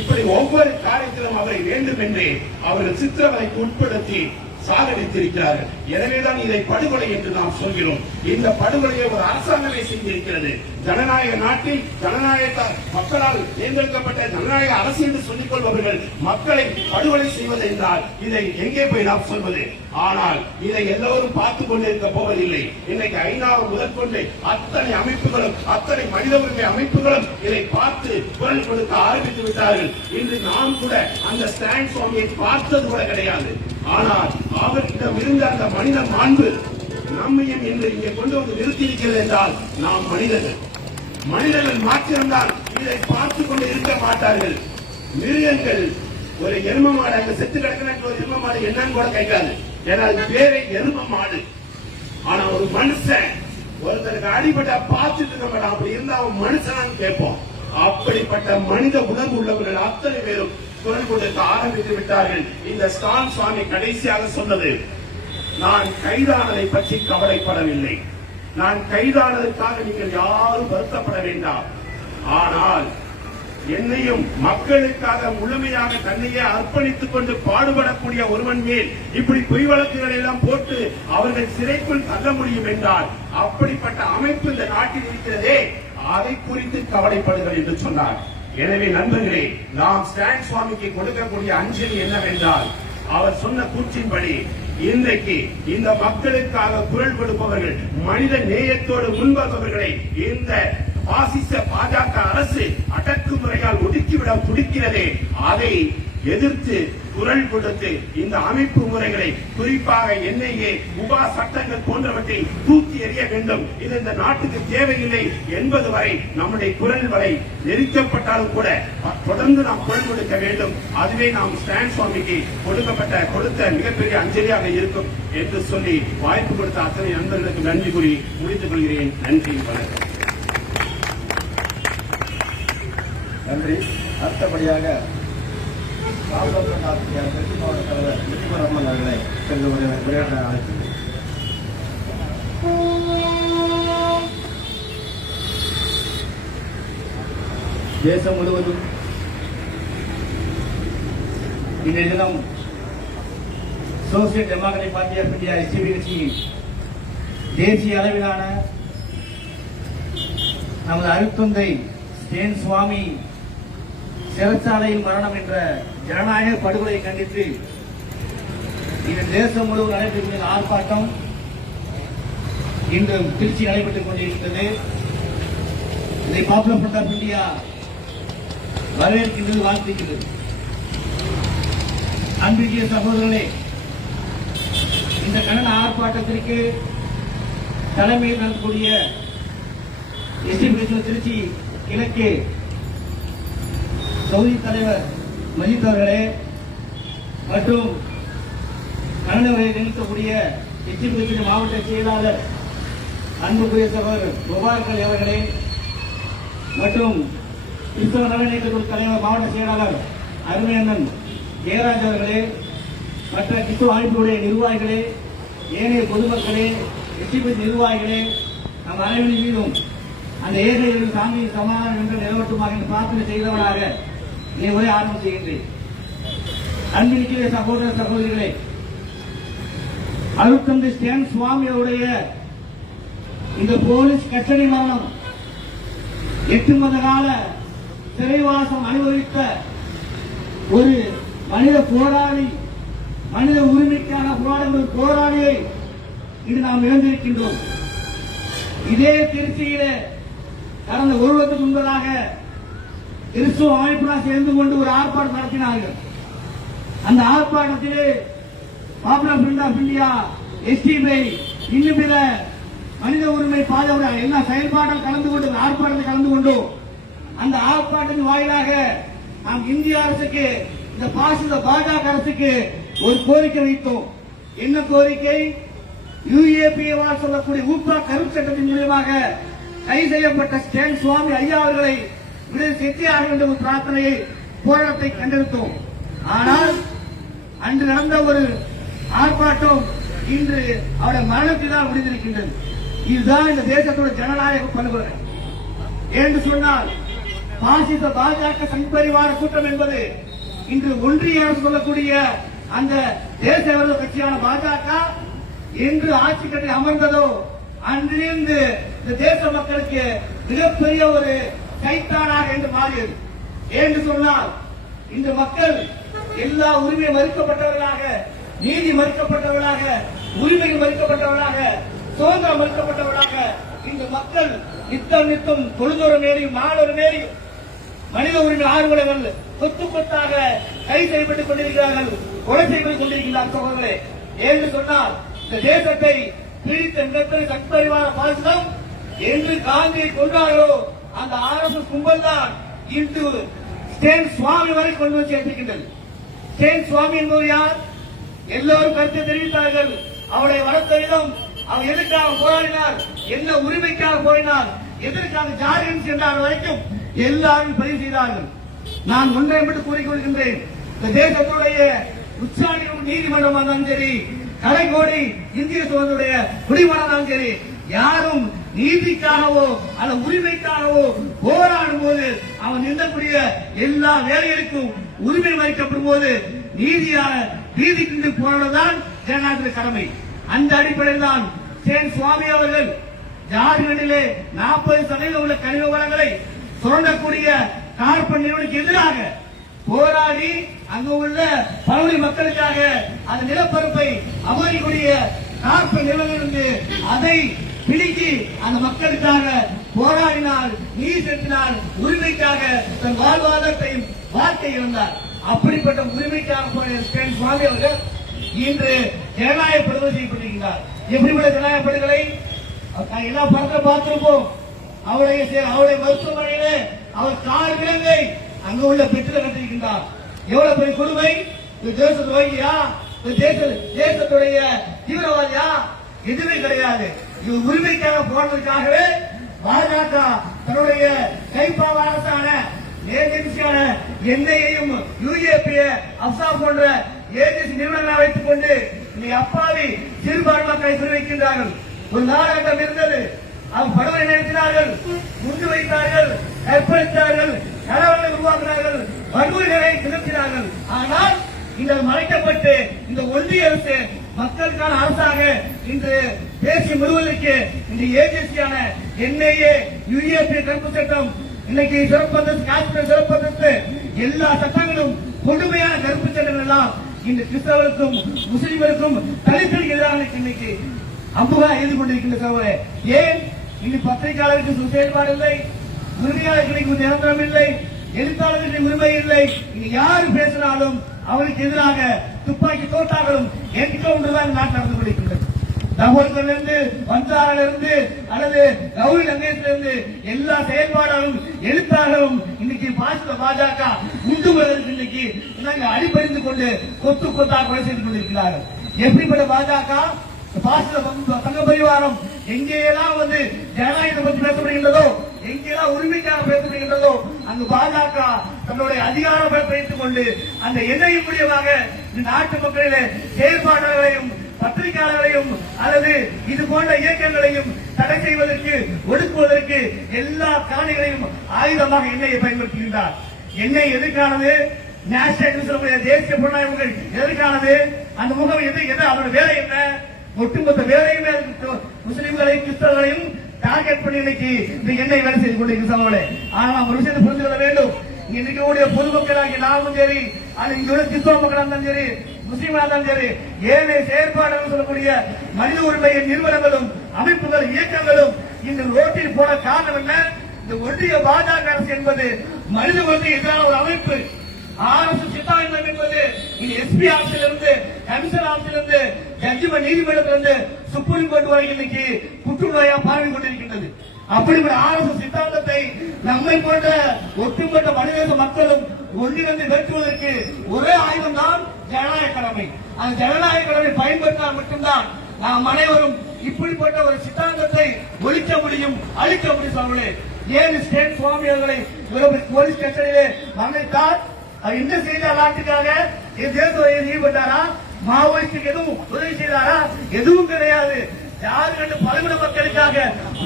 இப்படி ஒவ்வொரு காரியத்திலும் அவரை வேண்டுமென்றே அவர்கள் சித்திரவதைக்கு உட்படுத்தி சாகடித்திருக்கிறார்கள். எனவேதான் இதை படுகொலை என்று நாம் சொல்கிறோம். இந்த படுகொலையை ஒரு அரசாங்கமே செய்திருக்கிறது. ஜனநாயக நாட்டில் ஜனநாயக மக்களால் தேர்ந்தெடுக்கப்பட்ட ஜனநாயக அரசு என்று சொல்லிக் கொள்பவர்கள் மக்களை படுகொலை செய்வது என்றால் இதை எங்கே போய் நாம் சொல்வது? ஆனால் இதை எல்லோரும் பார்த்துக் கொண்டிருக்க போவதில்லை. இன்னைக்கு ஐநாவை முதற்கொண்டு அத்தனை அமைப்புகளும், அத்தனை மனித உரிமை அமைப்புகளும் இதை பார்த்து குரல் கொடுக்க ஆரம்பித்து விட்டார்கள். இன்று நாம் கூட அந்த ஸ்டான் சுவாமியை பார்த்தது கூட கிடையாது. ஆனால் அவரிடம் இருந்த அந்த மனித மாண்பு நம்மையும் இன்று இங்கே கொண்டு வந்து நிறுத்தியிருக்கிறது என்றால் நாம் மனிதர்கள் மாற்றிருந்தால் இதை பார்த்துக் கொண்டு இருக்க மாட்டார்கள். மிருகங்கள் ஒரு எரும மாடு அங்க செத்து கிடக்கிற ஒரு எரும மாடு என்னன்னு கூட கேட்காது. ஏன்னா அது பேரை எரும மாடு. ஆனா ஒரு மனுஷன் ஒருத்தருக்கு அடிபட்டா பார்த்துட்டு இருக்க மாட்டான். அப்படி இருந்தா அவன் மனுஷனான்னு கேட்போம். அப்படிப்பட்ட மனித உணர்வு உள்ளவர்கள் அத்தனை பேரும் குரல் கொடுக்க ஆரம்பித்து விட்டார்கள். இந்த ஸ்டான் சுவாமி கடைசியாக சொன்னது, நான் கைதானதை பற்றி கவலைப்படவில்லை. நான் கைதானதற்காக நீங்கள் யாரும் வருத்தப்பட வேண்டாம். ஆனால் என்னையும் மக்களுக்காக முழுமையாக தன்னையே அர்ப்பணித்துக் கொண்டு பாடுபடக்கூடிய ஒருவன் மேல் இப்படி பொய் வழக்குகளை எல்லாம் போட்டு அவர்கள் சிறைக்குள் தள்ள முடியும் என்றால் அப்படிப்பட்ட அமைப்பு இந்த நாட்டில் இருக்கிறதே, அதை குறித்து கவலைப்படுங்கள் என்று சொன்னார். எனவே நண்பர்களே, நாம் ஸ்டான் சுவாமிக்கு கொடுக்கக்கூடிய அஞ்சலி என்னவென்றால், அவர் சொன்ன கூற்றின்படி இன்றைக்கு இந்த மக்களுக்காக குரல் கொடுப்பவர்கள், மனித நேயத்தோடு முன்வந்தவர்களை இந்த பாசிச பாஜக அரசு அடக்குமுறையால் ஒதுக்கிவிட துடிக்கிறதே, அதை எதிர்த்து குரல் கொடுத்து இந்த அமைப்பு முறைகளை, குறிப்பாக என்ஐஏ, உபா சட்டங்கள் போன்றவற்றை தூக்கி எறிய வேண்டும். இது இந்த நாட்டுக்கு தேவையில்லை என்பது வரை நம்முடைய குரல் வரை நெரிக்கப்பட்டாலும் கூட தொடர்ந்து நாம் குரல் கொடுக்க வேண்டும். அதுவே நாம் ஸ்டான் சுவாமிக்கு கொடுத்த மிகப்பெரிய அஞ்சலியாக இருக்கும் என்று சொல்லி வாய்ப்பு கொடுத்த அத்தனை நண்பர்களுக்கு நன்றி கூறி முடித்துக் கொள்கிறேன். நன்றி, வணக்கம். நன்றி. அடுத்தபடியாக திருச்சி மாவட்ட தலைவர் முஜிபுர் ரஹ்மான் அவர்களை சென்று உரையாட அழைக்கிறேன். தேசம் முழுவதும் இன்றைய தினம் social democratic party of India SDP கட்சியின் தேசிய அளவிலான நமது அருத்தந்தை ஸ்டான் சுவாமி சிறைச்சாலையில் மரணம் என்ற ஜனநாயக படுகொலையை கண்டித்து இந்த தேசம் முழுவதும் நடைபெறுகிற ஆர்ப்பாட்டம் இன்று திருச்சி நடைபெற்றுக் கொண்டிருக்கிறது. இதை பாப்புலர் ஃப்ரண்ட் ஆஃப் இந்தியா வரவேற்கின்றது, வாழ்த்துகிறது. அன்பிற்கிய சகோதரர்களே, இந்த கண்டன ஆர்ப்பாட்டத்திற்கு தலைமையில் நடத்தக்கூடிய எஸ்டிபி திருச்சி கிழக்கு தொகுதி தலைவர் மஜித் அவர்களே மற்றும் கண்டன உரையை நிறுத்தக்கூடிய எஸ்டிபி மாவட்ட செயலாளர் அன்புக்குரிய சகோதரர் முபாரக் அவர்களே மற்றும் கிறிஸ்தவ நலநீக்க தலைவர் மாவட்ட செயலாளர் அருமையண்ணன் ஜெயராஜ் அவர்களே, மற்ற கிறிஸ்தவ அமைப்புடைய நிர்வாகிகளே, ஏனைய பொதுமக்களே, எஸ்டிபி நிர்வாகிகளே, நம் அனைவரின் மீதும் அந்த ஏழைகளின் சாமி சமாதானம் என்று நிலவட்டுமாக பிரார்த்தனை செய்தவனாக இதை உரை ஆரம்பம் செய்கின்றேன். அன்பிற்கிற சகோதர சகோதரிகளே, அருட்தந்தை ஸ்டான் சுவாமியுடைய இந்த போலீஸ் கஸ்டடி மரணம் 8 மாத கால சிறைவாசம் அனுபவித்த ஒரு மனித போராளி, மனித உரிமைக்கான போராடுகிற போராளியை இன்று நாம் இழந்திருக்கின்றோம். இதே திருச்சியிலே கடந்த ஒரு வருடத்துக்கு முன்பதாக கிறிஸ்துவ அமைப்பினால் சேர்ந்து கொண்டு ஒரு ஆர்ப்பாட்டம் நடத்தினார்கள். அந்த ஆர்ப்பாட்டத்திலே popular front of India, SDP, இன்னும் பிற மனித உரிமை பாதுகாப்பு எல்லா செயல்பாட்டில் கலந்து கொண்டு ஆர்ப்பாட்டத்தில் கலந்து கொண்டோம். அந்த ஆர்ப்பாட்டத்தின் வாயிலாக நாம் இந்திய அரசுக்கு, இந்த பாசிச பாஜக அரசுக்கு ஒரு கோரிக்கை வைத்தோம். என்ன கோரிக்கை? யுஏபிஏவால் சொல்லக்கூடிய ஊப்பா கருப்பு சட்டத்தின் மூலமாக கைது செய்யப்பட்ட ஸ்டான் சுவாமி ஐயா அவர்களை விடுதலை செய்ய வேண்டும் என்ற பிரார்த்தனையை, போராட்டத்தை கண்டெடுத்தோம். ஆனால் அன்று நடந்த ஒரு ஆர்ப்பாட்டம் இன்று அவருடைய மரணத்தினால் முடிந்திருக்கின்றது. இதுதான் இந்த தேசத்தோட ஜனநாயக பண்புகள் என்று சொன்னால், பாசிச பாஜக சங்பரிவார கூட்டம் என்பது இன்று ஒன்றிய அரசு சொல்லக்கூடிய அந்த தேச விரோத கட்சியான பாஜக என்று ஆட்சி கட்டி அமர்ந்ததோ அன்றிலிருந்து இந்த தேச மக்களுக்கு மிகப்பெரிய ஒரு கைத்தானாக என்று மாறியது. என்று சொன்னால் இந்த மக்கள் எல்லா உரிமையும் மறுக்கப்பட்டவர்களாக, நீதி மறுக்கப்பட்டவர்களாக, உரிமைகள் மறுக்கப்பட்டவர்களாக, சுதந்திரம் மறுக்கப்பட்டவர்களாக இந்த மக்கள் நித்தம் தொழுதொரு மேலையும் நாளொரு மேலையும் மனித உரிமை ஆர்வலர்கள் கொத்து கொத்தாக கைது செய்யப்பட்டுக் கொண்டிருக்கிறார்கள், கொலை செய்து கொண்டிருக்கிறார் சகோதரர்களே. என்று சொன்னால் இந்த தேசத்தை பிரித்த மிகப்பெரிய சக்பரிவார பாசிசம் என்று காந்தியை கொண்டாரோ அந்த RSS கும்பல் தான் இன்று ஸ்டேன் சுவாமி வரை கொண்டு வந்து சேர்த்திருக்கின்றது. ஸ்டேன் சுவாமி என்பவர் யார்? எல்லோரும் கருத்து தெரிவித்தார்கள். அவருடைய வளர்த்த விதம், அவர் எதற்காக போராடினார், என்ன உரிமைக்காக போராடினார், எதற்காக ஜாரியம் சென்றார் வரைக்கும் எல்லாரும் பதிவு செய்தார்கள். நான் ஒன்றை மட்டும் கூறிக்கொள்கின்றேன். இந்த தேசத்துடைய உச்ச நீதிமன்றம் இருந்தாலும் சரி, கடைகோடி இந்திய சோதனுடைய குடிமகனாலும் சரி, யாரும் நீதிக்காகவோ அல்ல உரிமைக்காகவோ போராடும் போது அவன் நின்றக்கூடிய எல்லா வேலைகளுக்கும் உரிமை மறுக்கப்படும் போது நீதிக்கு போராடுவதுதான் ஜனநாயக கடமை. அந்த அடிப்படையில் தான் சேன் சுவாமி அவர்கள் ஜார்க்கண்டிலே 40% உள்ள கனிம வளங்களை சுரண்டக்கூடிய கார்பன் நிறுவனத்துக்கு எதிராக போராடி அங்கு உள்ள பழங்குடி மக்களுக்காக அந்த நிலப்பரப்பை அமர்க்கூடிய கார்பன் நிறுவனத்திலிருந்து அதை பிடிக்கி அந்த மக்களுக்காக போராடினார், நீதி செலுத்தினார், உரிமைக்காக தன் வாழ்வாதாரத்தையும் வாழ்க்கை இழந்தார். அப்படிப்பட்ட உரிமைக்காக போராடிய ஸ்டேன் சுவாமி அவர்கள் இன்று ஜனநாயக படுகொலை செய்யப்பட்டிருக்கிறார். எப்படிப்பட்ட ஜனநாயக படுகொலை? எல்லா படத்தை பார்த்திருப்போம். அவருடைய மருத்துவமனையிலே அவர் கார் விலங்கை அங்கு உள்ள பெற்றில கட்டிருக்கின்றார். எவ்வளவு பெரிய கொடுமை! தேச துரோகியா, தேசத்துடைய தீவிரவாதியா? எதுவுமே கிடையாது. இது உரிமைக்காக போனதற்காகவே பாஜக தன்னுடைய கைப்பாவாரசான ஏஜென்சியான என்ஐயையும் யுஏபிஏ அப்சா போன்ற ஏஜென்சி நிறுவனங்களை வைத்துக் கொண்டு இந்த அப்பாவி சிறுபான்மை மக்களை குறிவைக்கின்றார்கள். ஒரு நாடகம் இருந்தது. அவர் படுகொலை நடத்தினார்கள், முந்து வைத்தார்கள், கற்பழித்தார்கள், கலவரங்களை உருவாக்கினார்கள், வன்முறைகளை நிகழ்த்தினார்கள். ஆனால் இந்த மறைக்கப்பட்டு இந்த ஒன்றிய அரசு மக்களுக்கான அரசாக இன்று தேசிய முழுவதற்கு இந்த ஏஜென்சியான என்ஐஏ யுஏபி கருப்பு சட்டம், இன்னைக்கு சிறப்பந்தஸ்து, காஷ்மீர் சிறப்பந்தஸ்து, எல்லா சட்டங்களும் கொடுமையான கருப்பு சட்டங்கள் எல்லாம் இந்த கிறிஸ்தவருக்கும் முஸ்லிம்களுக்கும் தலித்துக்கு எதிராக இன்னைக்கு அம்புகா எழுதி கொண்டிருக்கின்ற சகோதரே. ஏன் இன்னைக்கு பத்திரிகையாளருக்கு செயல்பாடு இல்லை, உரிமையாளர்களுக்கு நிரந்தரம் இல்லை, எழுத்தாளர்களுக்கு உரிமை இல்லை. இங்க யாரு பேசினாலும் அவருக்கு எதிராக துப்பாக்கி தோட்டாகளும் என்கவுண்டர் நாட்டு நடந்து கொண்டிருக்கின்றது. தகவல்களிலிருந்து வந்தாரிலிருந்து அல்லது கௌரி லங்கேஷிலிருந்து எல்லா செயல்பாடுகளும் எழுத்தாளர்களும் இன்னைக்கு பாஜக உண்டு இன்னைக்கு அடிபணிந்து கொண்டு கொத்து கொத்தாக கொலை செய்து கொண்டிருக்கிறார்கள். எப்படிப்பட்ட பாஜக சங்க பரிவாரம் எங்கேயெல்லாம் ஜனநாயகத்தை பற்றி பேசப்படுகின்றதோ, எங்கெல்லாம் உரிமைக்காக பேசப்படுகின்றதோ அங்கு பாஜக தன்னுடைய அதிகாரம் வைத்துக் கொண்டு அந்த எண்ணெய் முடியமாக நாட்டு மக்களிலே செயற்பாடுகளையும் பத்திரிகையாளர்களையும் அல்லது இது போன்ற இயக்கங்களையும் தடை செய்வதற்கு ஒடுக்குவதற்கு எல்லா காணிகளையும் ஆயுதமாக எண்ணெயை பயன்படுத்துகின்றார். எண்ணெய் எதுக்கானது? நேஷனல் தேசிய புலனாய்வுகள் எதற்கானது? அந்த முகம் எது? அதோட வேலை என்ன? ஒட்டுமொத்த வேலையுமே முஸ்லிம்களை கிறிஸ்தவர்களையும் டார்கெட் பண்ணி இன்னைக்கு இந்த எண்ணெய் வேலை செய்து கொண்டிருக்கிறார்களே. ஆனால் ஒரு விஷயத்தை புரிந்து கொள்ள வேண்டும். இன்னைக்கு பொதுமக்களாகிய நாமும் சரி, அது இங்க உள்ள கிறிஸ்தவ மக்களாக இருந்தாலும் சரி, முஸ்லீம்களாக இருந்தாலும் சரி, ஏழை செயற்பாடுகள் சொல்லக்கூடிய மனித உரிமை நிறுவனங்களும் அமைப்புகள் இயக்கங்களும் இந்த ரோட்டில் போன காரணம் என்ன? இந்த ஒன்றிய பாஜக அரசு என்பது மனித உரிமை எதிரான ஒரு அமைப்பு. RSS சித்தாந்தம் என்பது எஸ்பி ஆபீஸில் இருந்து, கமிஷனர் ஆபீஸில் இருந்து, ஜட்ஜ்மெண்ட் நீதிமன்றத்திலிருந்து சுப்ரீம் கோர்ட் வரை இன்னைக்கு புற்றுநோயா பார்வை கொண்டிருக்கின்றது. அப்படிப்பட்ட RSS சித்தாந்தத்தை நம்மை போன்ற ஒட்டுமொத்த மனித மக்களும் ஒன்றிணைந்து வெட்டுவதற்கு ஒரே ஆயுதம் தான் ஜனநாயக கடமை. அந்த ஜனநாயக கடமை பயன்படுத்தினால் மட்டும்தான் நாம் அனைவரும் இப்படிப்பட்ட ஒரு சித்தாந்தத்தை ஒழிக்க முடியும், அழிக்க முடியும். சொல்லுங்களேன், ஏன் ஸ்டேன் சுவாமி அவர்களை போலீஸ் கஸ்டடியிலே மரணித்தார்? அவர் என்ன செய்தார்? நாட்டுக்காக தேசத்துறையில் ஈடுபட்டாரா? மாவோயிஸ்டுக்கு எதுவும் உதவி செய்தாரா? எதுவும் கிடையாது. யாரு கண்டு பழங்குடி மக்களுக்காக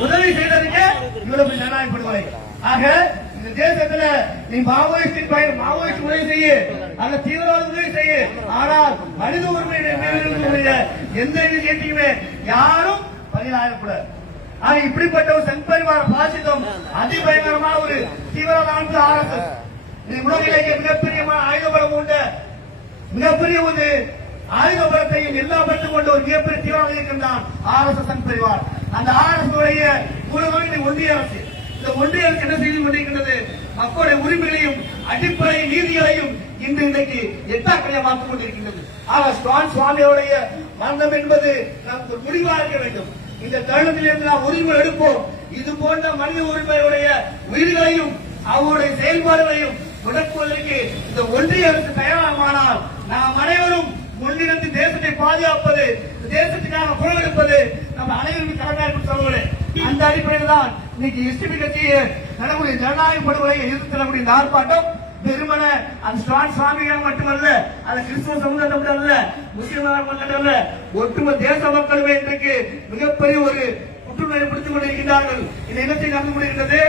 உதவி செய்ததுக்கு இவ்வளவு ஜனநாயக படுகொலை. ஆக இந்த தேசத்துல நீ மாவோயிஸ்ட் உதவி செய்ய, அந்த தீவிரவாத உதவி செய்ய, ஆனால் மனித உரிமை எந்த விஷயத்தையுமே யாரும் பதிலாகக்கூடாது. ஆக இப்படிப்பட்ட ஒரு சங்பரிவார பாசிசம் அதிபயங்கரமான ஒரு தீவிரவாத அமைப்பு RSS. உலகிலேயே மிகப்பெரிய ஆயுத பலம் உண்ட மிகப்பெரிய ஒரு ஆயுத பலத்தையும் எல்லா பலத்தையும் கொண்ட ஒரு மிகப்பெரிய தீவிரவாத இயக்கம் தான் RSS சங்பரிவார். அந்த RSS உடைய மூலமாக ஒன்றிய அரசு, இந்த ஒன்றிய அரசு என்ன செய்து கொண்டிருக்கின்றது? மக்களுடைய உரிமைகளையும் அடிப்படை நீதிகளையும் இன்றைக்கு எட்டாக்கலையா பார்த்துக் கொண்டிருக்கின்றது. ஆக ஸ்டான் சுவாமியோடைய மரணம் என்பது நமக்கு ஒரு முடிவாக இருக்க வேண்டும். இந்த தருணத்திலிருந்து நாம் உரிமை எடுப்போம். இது போன்ற மனித உரிமையுடைய உயிர்களையும் அவருடைய செயல்பாடுகளையும் முடக்குவதற்கு இந்த ஒன்றிய அரசு தயாரானால் நாம் அனைவரும் முன்னிருந்து தேசத்தை பாதுகாப்பது, தேசத்துக்காக குரலெடுப்பது நம்ம அனைவரும் கடமையாக சொல்லுவது. அந்த அடிப்படையில் தான் இன்னைக்கு எஸ்டிபி கட்சி நடக்கூடிய ஜனநாயக படுகொலையை எதிர்த்து நடக்கூடிய இந்த ஆர்ப்பாட்டம் வெறுமன அந்த ஸ்டான் சுவாமிகள் மட்டுமல்ல, அது கிறிஸ்துவ சமுதாயம் மட்டுமல்ல, முஸ்லிம் மட்டுமல்ல, ஒட்டுமொத்த தேச மக்களுமே இன்றைக்கு மிகப்பெரிய ஒரு புற்றுநோயை பிடித்துக் கொண்டிருக்கிறார்கள். இந்த இனத்தை நடந்து கொண்டிருக்கிறது.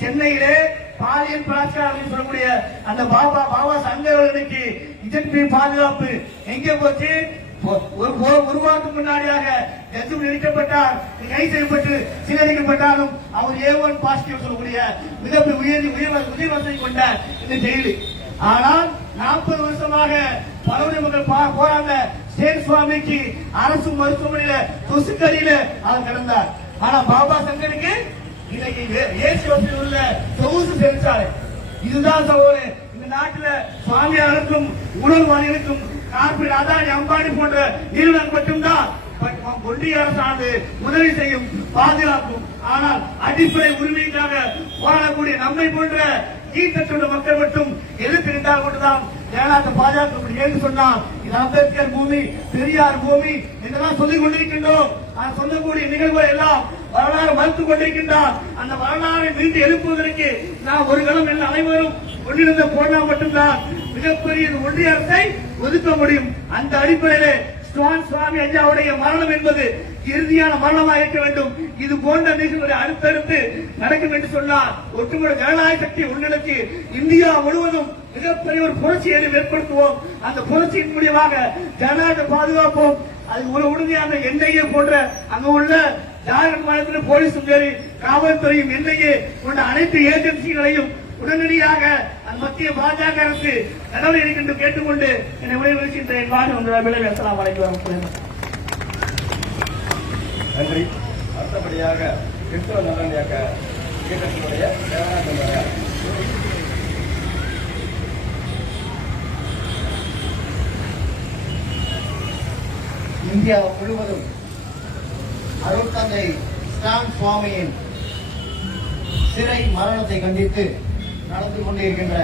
சென்னையிலே பாலியல் பலாத்காரம் சொல்லக்கூடிய அந்த பாபா சங்கர்களுக்கு இதற்கு பாதுகாப்பு எங்கே போச்சு? ஒரு வாரத்துக்கு முன்னாடியாக நிறுத்தப்பட்டார், கைது செய்யப்பட்டு சீரழிக்கப்பட்டாலும் அவர் A1 பாசிட்டிவ் சொல்லக்கூடிய மிகப்பெரிய உயர் வசதி கொண்ட இந்த ஜெயிலு. ஆனால் 40 வருஷமாக பலவடி மக்கள் போராண்ட சேன் சுவாமிக்கு அரசு மருத்துவமனையில கொசுக்கடியில அவர் கிடந்தார். ஆனா பாபா சங்கருக்கு இன்னைக்கு ஏசி உள்ள சொகுசு சிறைச்சாலை. இதுதான் சகோதரர் இந்த நாட்டில் சுவாமியாருக்கும் உணர்வாளிகளுக்கும் கார்பரேட் அதானி அம்பானி போன்ற நிறுவனம் மட்டும்தான் ஒன்றிய அரசானது உதவி செய்யும், பாதுகாக்கும். ஆனால் அடிப்படை உரிமைக்காக வாழக்கூடிய நம்மை போன்ற கீழ்த்தட்டுள்ள மக்கள் மட்டும் எதிர்த்திருந்தால் மட்டும்தான் ஜனநாயகத்தை பாதுகாக்க முடியும். என்று சொன்னால் இது அம்பேத்கர் பூமி, பெரியார் பூமி என்றெல்லாம் சொல்லிக் கொண்டிருக்கின்றோம். சொல்லக்கூடிய நிகழ்வுகள் எல்லாம் வரலாறு மறுத்துக் கொண்டிருக்கின்றார். அந்த வரலாறை மீண்டு எழுப்புவதற்கு நாம் ஒரு களம் எல்லாம் அனைவரும் ஒன்றிணைந்த போனால் மட்டும்தான் மிகப்பெரிய ஒன்றிய அரசை ஒதுக்க முடியும். அந்த அடிப்படையிலே ஸ்டான் சுவாமி ஐயாவுடைய மரணம் என்பது இறுதியான மரணமாக இருக்க வேண்டும். இது போன்ற நிகழ்வுகளை அடுத்தடுத்து நடக்கும் என்று சொன்னால் ஒட்டுமொத்த ஜனநாயக சக்தி உள்ளடக்கி இந்தியா முழுவதும் மிகப்பெரிய ஒரு புரட்சியை ஏற்படுத்துவோம். அந்த புரட்சியின் மூலியமாக ஜனநாயகத்தை பாதுகாப்போம். அது உறுதியான என்ஐஏ போன்ற அங்க உள்ள ஜார்க்கண்ட் மாநிலத்தில் போலீஸும் சரி, காவல்துறையும் என்ஐஏ போன்ற அனைத்து ஏஜென்சிகளையும் உடனடியாக மத்திய பாஜக அரசு நடவடிக்கை எடுக்கின்ற கேட்டுக்கொண்டு என்னை விளைவிக்கின்ற என் வாக்கு விளைவிக்கலாம். வணக்கம். நன்றி. அடுத்தபடியாக கிறிஸ்தவ நலன் இயக்க இயக்கத்தினுடைய இந்தியா முழுவதும் அருட்தந்தை ஸ்டான் சுவாமியின் சிறை மரணத்தை கண்டித்து நடந்து கொண்டிருக்கின்ற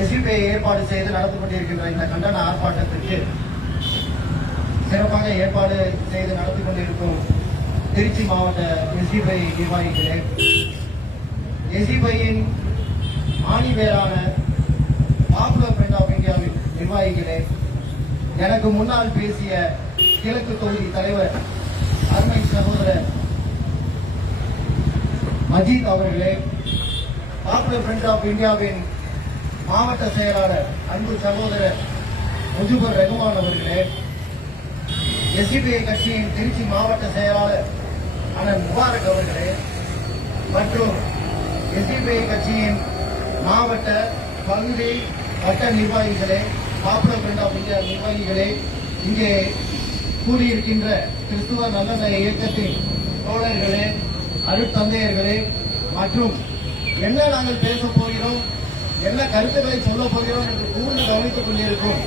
எஸ்டிபிஐ ஏற்பாடு செய்து நடந்து கொண்டிருக்கின்ற இந்த கண்டன ஆர்ப்பாட்டத்திற்கு சிறப்பாக ஏற்பாடு செய்து நடத்தி கொண்டிருக்கும் திருச்சி மாவட்ட எஸ்டிபிஐ நிர்வாகிகளே, எஸ்டிபிஐயின் ஆணிவேரான பாப்புலர் ஃப்ரண்ட் ஆஃப் இந்தியாவின் நிர்வாகிகளே, எனக்கு முன்னால் பேசிய கிழக்கு தொகுதி தலைவர் அருமை சகோதரர் மஜீத் அவர்களே, பாப்புலர் ஃப்ரண்ட் ஆஃப் இந்தியாவின் மாவட்ட செயலாளர் அன்பு சகோதரர் முஜிபுர் ரஹ்மான் அவர்களே, எஸ்டிபிஐ கட்சியின் திருச்சி மாவட்ட செயலாளர் அண்ணன் முபாரக் அவர்களே மற்றும் எஸ்டிபிஐ கட்சியின் மாவட்ட பகுதி வட்ட நிர்வாகிகளே, பாப்புலர் ஃப்ரண்ட் ஆஃப் இந்தியா நிர்வாகிகளே, இங்கே கூடியிருக்கின்ற கிறிஸ்துவ நல்லெண்ண இயக்கத்தின் தோழர்களே, அருட்தந்தையர்களே மற்றும் என்ன நாங்கள் பேசப் போகிறோம், என்ன கருத்துக்களை சொல்லப் போகிறோம் என்று கூர்ந்து கவனித்துக் கொண்டிருக்கும்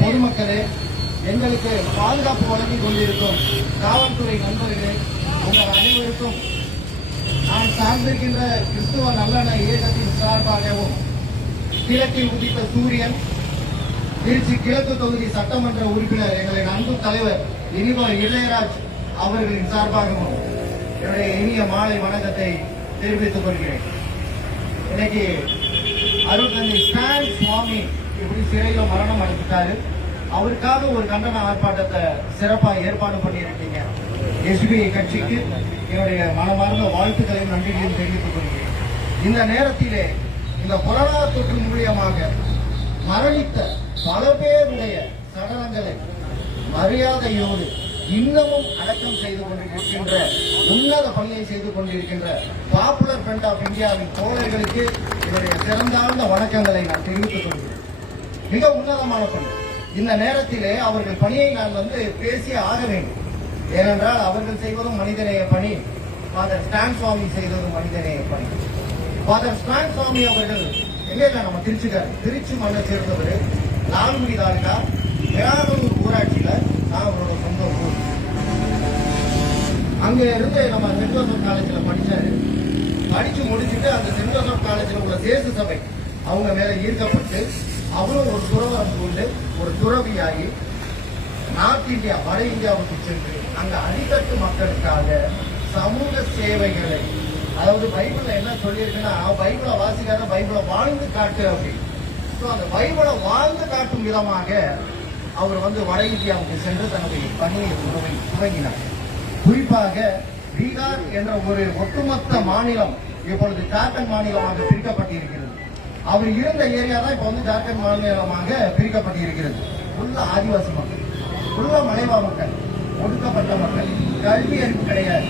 பொதுமக்களே, எங்களுக்கு பாதுகாப்பு வழங்கிக் கொண்டிருக்கும் காவல்துறை நண்பர்களே, உங்கள் அனைவருக்கும் நான் சார்ந்திருக்கின்ற கிறிஸ்துவ நல்லெண்ண இயக்கத்தின் சார்பாகவும் கிழக்கில் உதித்த சூரியன் திருச்சி கிழக்கு தொகுதி சட்டமன்ற உறுப்பினர் எங்களின் அன்பு தலைவர் இனிவர் இளையராஜ் அவர்களின் சார்பாகவும் என்னுடைய இனிய மாலை வணக்கத்தை தெரிவித்துக் கொள்கிறேன். இன்னைக்கு அருட்தந்தை ஸ்டான் சுவாமி இப்படி சிறையில மரணம் அடைஞ்சிட்டாரு. அவருக்காக ஒரு கண்டன ஆர்ப்பாட்டத்தை சிறப்பாக ஏற்பாடு பண்ணியிருக்கீங்க. எஸ்பிஐ கட்சிக்கு என்னுடைய மனமார்ந்த வாழ்த்துக்களையும் நன்றிகளையும் தெரிவித்துக் கொள்கிறேன். இந்த நேரத்திலே இந்த கொரோனா தொற்று மூலியமாக மரணித்த பல பேருடைய சடலங்களை மரியாதையோடு இன்னமும் அடக்கம் செய்து கொண்டிருக்கின்ற உன்னத பணியை செய்து கொண்டிருக்கின்ற பாப்புலர் ஃப்ரண்ட் ஆஃப் இந்தியாவின் தோழர்களுக்கு என்னுடைய சிறந்தார்ந்த வணக்கங்களை நான் தெரிவித்துக் கொள்கிறேன். மிக உன்னதமான பணி. இந்த நேரத்திலே அவர்கள் பணியை நான் பேசி ஆக வேண்டும். ஏனென்றால் அவர்கள் செய்வதும் மனிதநேய பணி, ஃபாதர் ஸ்டான் சுவாமி செய்ததும் மனிதநேய பணி. ஃபாதர் ஸ்டான் சுவாமி அவர்கள் எங்க இல்ல நம்ம திருச்சி மண்ணை சேர்ந்தவர், லால்குடி தாலுகா விராகனூர் ஊராட்சியில நான் அவரோட சொந்த ஊர். அங்க இருந்து நம்ம சென்ட் ஜோசப் காலேஜ்ல படிச்சாரு. படிச்சு முடிச்சுட்டு அந்த சென்ட் ஜோசப் காலேஜ்ல உள்ள தேச சபை அவங்க மேல ஈர்க்கப்பட்டு அவரும் ஒரு துறவரம் கொண்டு ஒரு துறவியாகி நார்த் இந்தியா வட இந்தியாவுக்கு சென்று அங்க அடித்தட்டு மக்களுக்காக சமூக சேவைகளை, அதாவது பைபிள்ல என்ன சொல்லியிருக்குன்னா, பைபிளை வாசிக்காத பைபிளை வாழ்ந்து காட்டு அப்படின்னு. அந்த பைபிளை வாழ்ந்து காட்டும் விதமாக அவர் வட இந்தியாவுக்கு சென்று தன்னுடைய பணியை துவங்கினார். குறிப்பாக பீகார் என்ற ஒரு ஒட்டுமொத்த மாநிலம் இப்பொழுது ஜார்க்கண்ட் மாநிலமாக பிரிக்கப்பட்டிருக்கிறது. அவர் இருந்த ஏரியா தான் இப்ப ஜார்க்கண்ட் மாநிலமாக பிரிக்கப்பட்டிருக்கிறது. உள்ள ஆதிவாசி மக்கள், உள்ள மலைவாழ் மக்கள், ஒடுக்கப்பட்ட மக்கள், கல்வி அறிவு கிடையாது,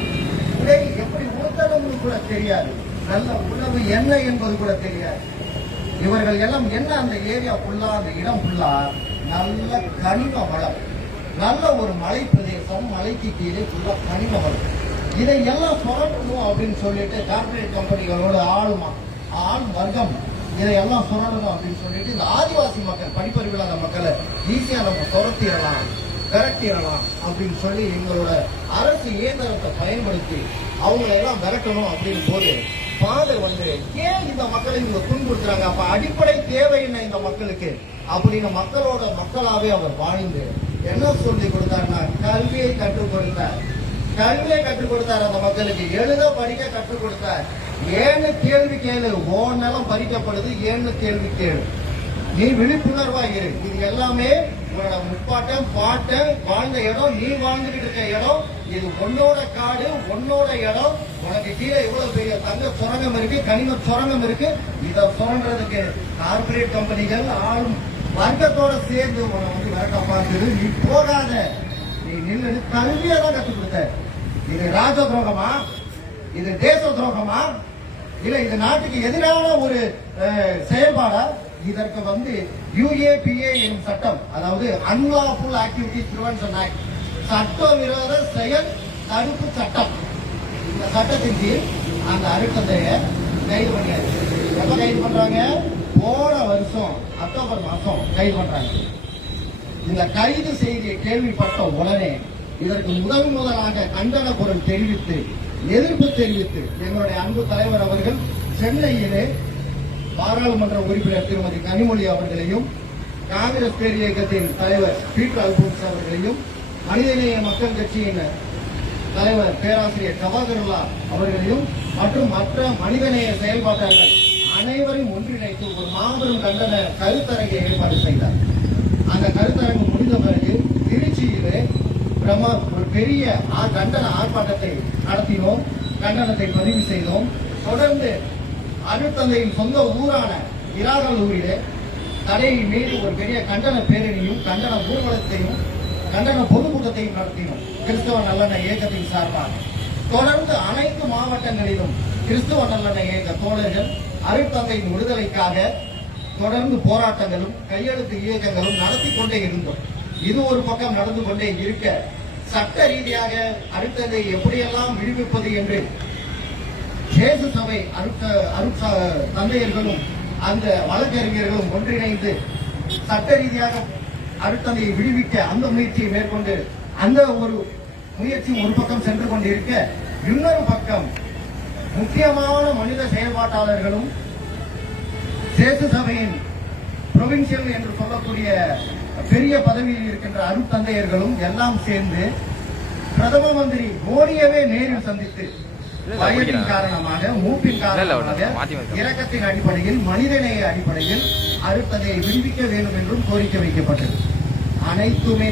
உடை எப்படி உடுத்தணும்னு கூட தெரியாது, நல்ல உணவு என்ன என்பது கூட தெரியாது. இவர்கள் எல்லாம் என்ன அந்த ஏரியா ஃபுல்லா, அந்த இடம் ஃபுல்லா நல்ல கனிம வளம், நல்ல ஒரு மலை பிரதேசம், மலைக்கு கீழே ஃபுல்லா கனிம வளம். இதை எல்லாம் சுரண்டணும் அப்படின்னு சொல்லிட்டு கார்பரேட் கம்பெனிகளோட ஆளும் வர்க்கம் இதையெல்லாம் சுரண்டணும் அப்படின்னு சொல்லிட்டு இந்த ஆதிவாசி மக்கள், படிப்பறிவில்லாத மக்களை ஈஸியா நம்ம துரத்திடலாம், விரட்டிடலாம் அப்படின்னு சொல்லி எங்களோட அரசு இயந்திரத்தை பயன்படுத்தி அவங்களை எல்லாம் விரட்டணும் அப்படின்னு போது ஃபாதர் ஏன் இந்த மக்களை இவங்க துன்புறுத்துறாங்க, அப்ப அடிப்படை தேவை என்ன இந்த மக்களுக்கு அப்படின்னு மக்களோட மக்களாவே அவர் வாழ்ந்து என்ன சொல்லி கொடுத்தாருன்னா கல்வியை கற்றுக் கொடுத்தார். அந்த மக்களுக்கு எழுத படிக்க கற்றுக் கொடுத்தார். ஏன்னு கேள்வி கேளு, ஓ நிலம் பறிக்கப்படுது, ஏன்னு கேள்வி கேளு, நீ விழிப்புணர்வா இரு. இது எல்லாமே உன்னோட முப்பாட்டம் பாட்டம் வாழ்ந்த இடம், நீ வாழ்ந்துகிட்டு இருக்க இடம், இது உன்னோட காடு, உன்னோட இடம். உனக்கு கீழே இவ்வளவு பெரிய தங்க சுரங்கம் இருக்கு, கனிம சுரங்கம் இருக்கு. இதை சுரண்டதுக்கு கார்பரேட் கம்பெனிகள் ஆளும் வர்க்கத்தோட சேர்ந்து உன விரட்ட பார்த்துது. நீ போகாத, நீ நின்று கல்வியை தான் கற்றுக் கொடுத்த. இது ராஜ துரோகமா, இது தேச துரோகமா, இல்ல இது நாட்டுக்கு எதிரான ஒரு செயல்பாடா? இதற்கு UAPA எனும் சட்டம், அதாவது அன்லாஃபுல் ஆக்டிவிட்டிஸ் பிரிவென்ஷன் ஆக்ட், சட்டவிரோத செயல் தடுப்பு சட்டம். இந்த சட்டத்தின் கீழ் அந்த அருட்தந்தைய கைது பண்ணியாச்சு. எப்ப கைது பண்றாங்க? போன வருஷம் அக்டோபர் மாசம் கைது பண்றாங்க. இந்த கைது செய்தியை கேள்விப்பட்ட உடனே இதற்கு முதலாக கண்டன குரல் தெரிவித்து, எதிர்ப்பு தெரிவித்து எங்களுடைய அன்பு தலைவர் அவர்கள் சென்னையிலே பாராளுமன்ற உறுப்பினர் திருமதி கனிமொழி அவர்களையும், காங்கிரஸ் பேர் இயக்கத்தின் தலைவர் பீட்டர் அல்போன்ஸ் அவர்களையும், மனிதநேய மக்கள் கட்சியின் தலைவர் பேராசிரியர் கபாகருல்லா அவர்களையும் மற்றும் மற்ற மனிதநேய செயல்பாட்டாளர்கள் அனைவரையும் ஒன்றிணைத்து ஒரு மாபெரும் கண்டன கருத்தரங்கை ஏற்பாடு செய்தார். அந்த கருத்தரங்கு முடிந்த பிறகு திருச்சியிலே ஒரு பெரிய கண்டன ஆர்ப்பாட்டத்தை நடத்தினோம், கண்டனத்தை பதிவு செய்தோம். தொடர்ந்து அருட்தந்தையின் சொந்த ஊரான விராகனூரிலே தடையை மீறி ஒரு பெரிய கண்டன பேரணியும், கண்டன ஊர்வலத்தையும், கண்டன பொதுக்கூட்டத்தையும் நடத்தினோம் கிறிஸ்தவ நல்லெண்ண இயக்கத்தின் சார்பாக. தொடர்ந்து அனைத்து மாவட்டங்களிலும் கிறிஸ்தவ நல்லெண்ண இயக்க தோழர்கள் அருட்தந்தையின் விடுதலைக்காக தொடர்ந்து போராட்டங்களும் கையெழுத்து இயக்கங்களும் நடத்தி கொண்டே இருந்தோம். இது ஒரு பக்கம் நடந்து கொண்டே இருக்க, சட்ட ரீதியாக அருட்தந்தை எப்படியெல்லாம் விடுவிப்பது என்று தேச சபை தந்தையர்களும் அந்த வழக்கறிஞர்களும் ஒன்றிணைந்து சட்ட ரீதியாக அருட்தந்தையை விடுவிக்க அந்த முயற்சியை மேற்கொண்டு அந்த ஒரு முயற்சி ஒரு பக்கம் சென்று கொண்டிருக்க, இன்னொரு பக்கம் முக்கியமான மனித செயல்பாட்டாளர்களும் தேச சபையின் புரோவின்சியல் என்று சொல்லக்கூடிய பெரிய பதவியில் இருக்கின்ற அருட்தந்தையர்களும் எல்லாம் சேர்ந்து பிரதம மந்திரி மோடியவே நேரில் சந்தித்து வயதின் காரணமாக, மூப்பின் காரணமாக, இரக்கத்தின் அடிப்படையில், மனிதநேய அடிப்படையில் அருட்தந்தையை விடுவிக்க வேண்டும் என்றும் கோரிக்கை வைக்கப்பட்டது. அனைத்துமே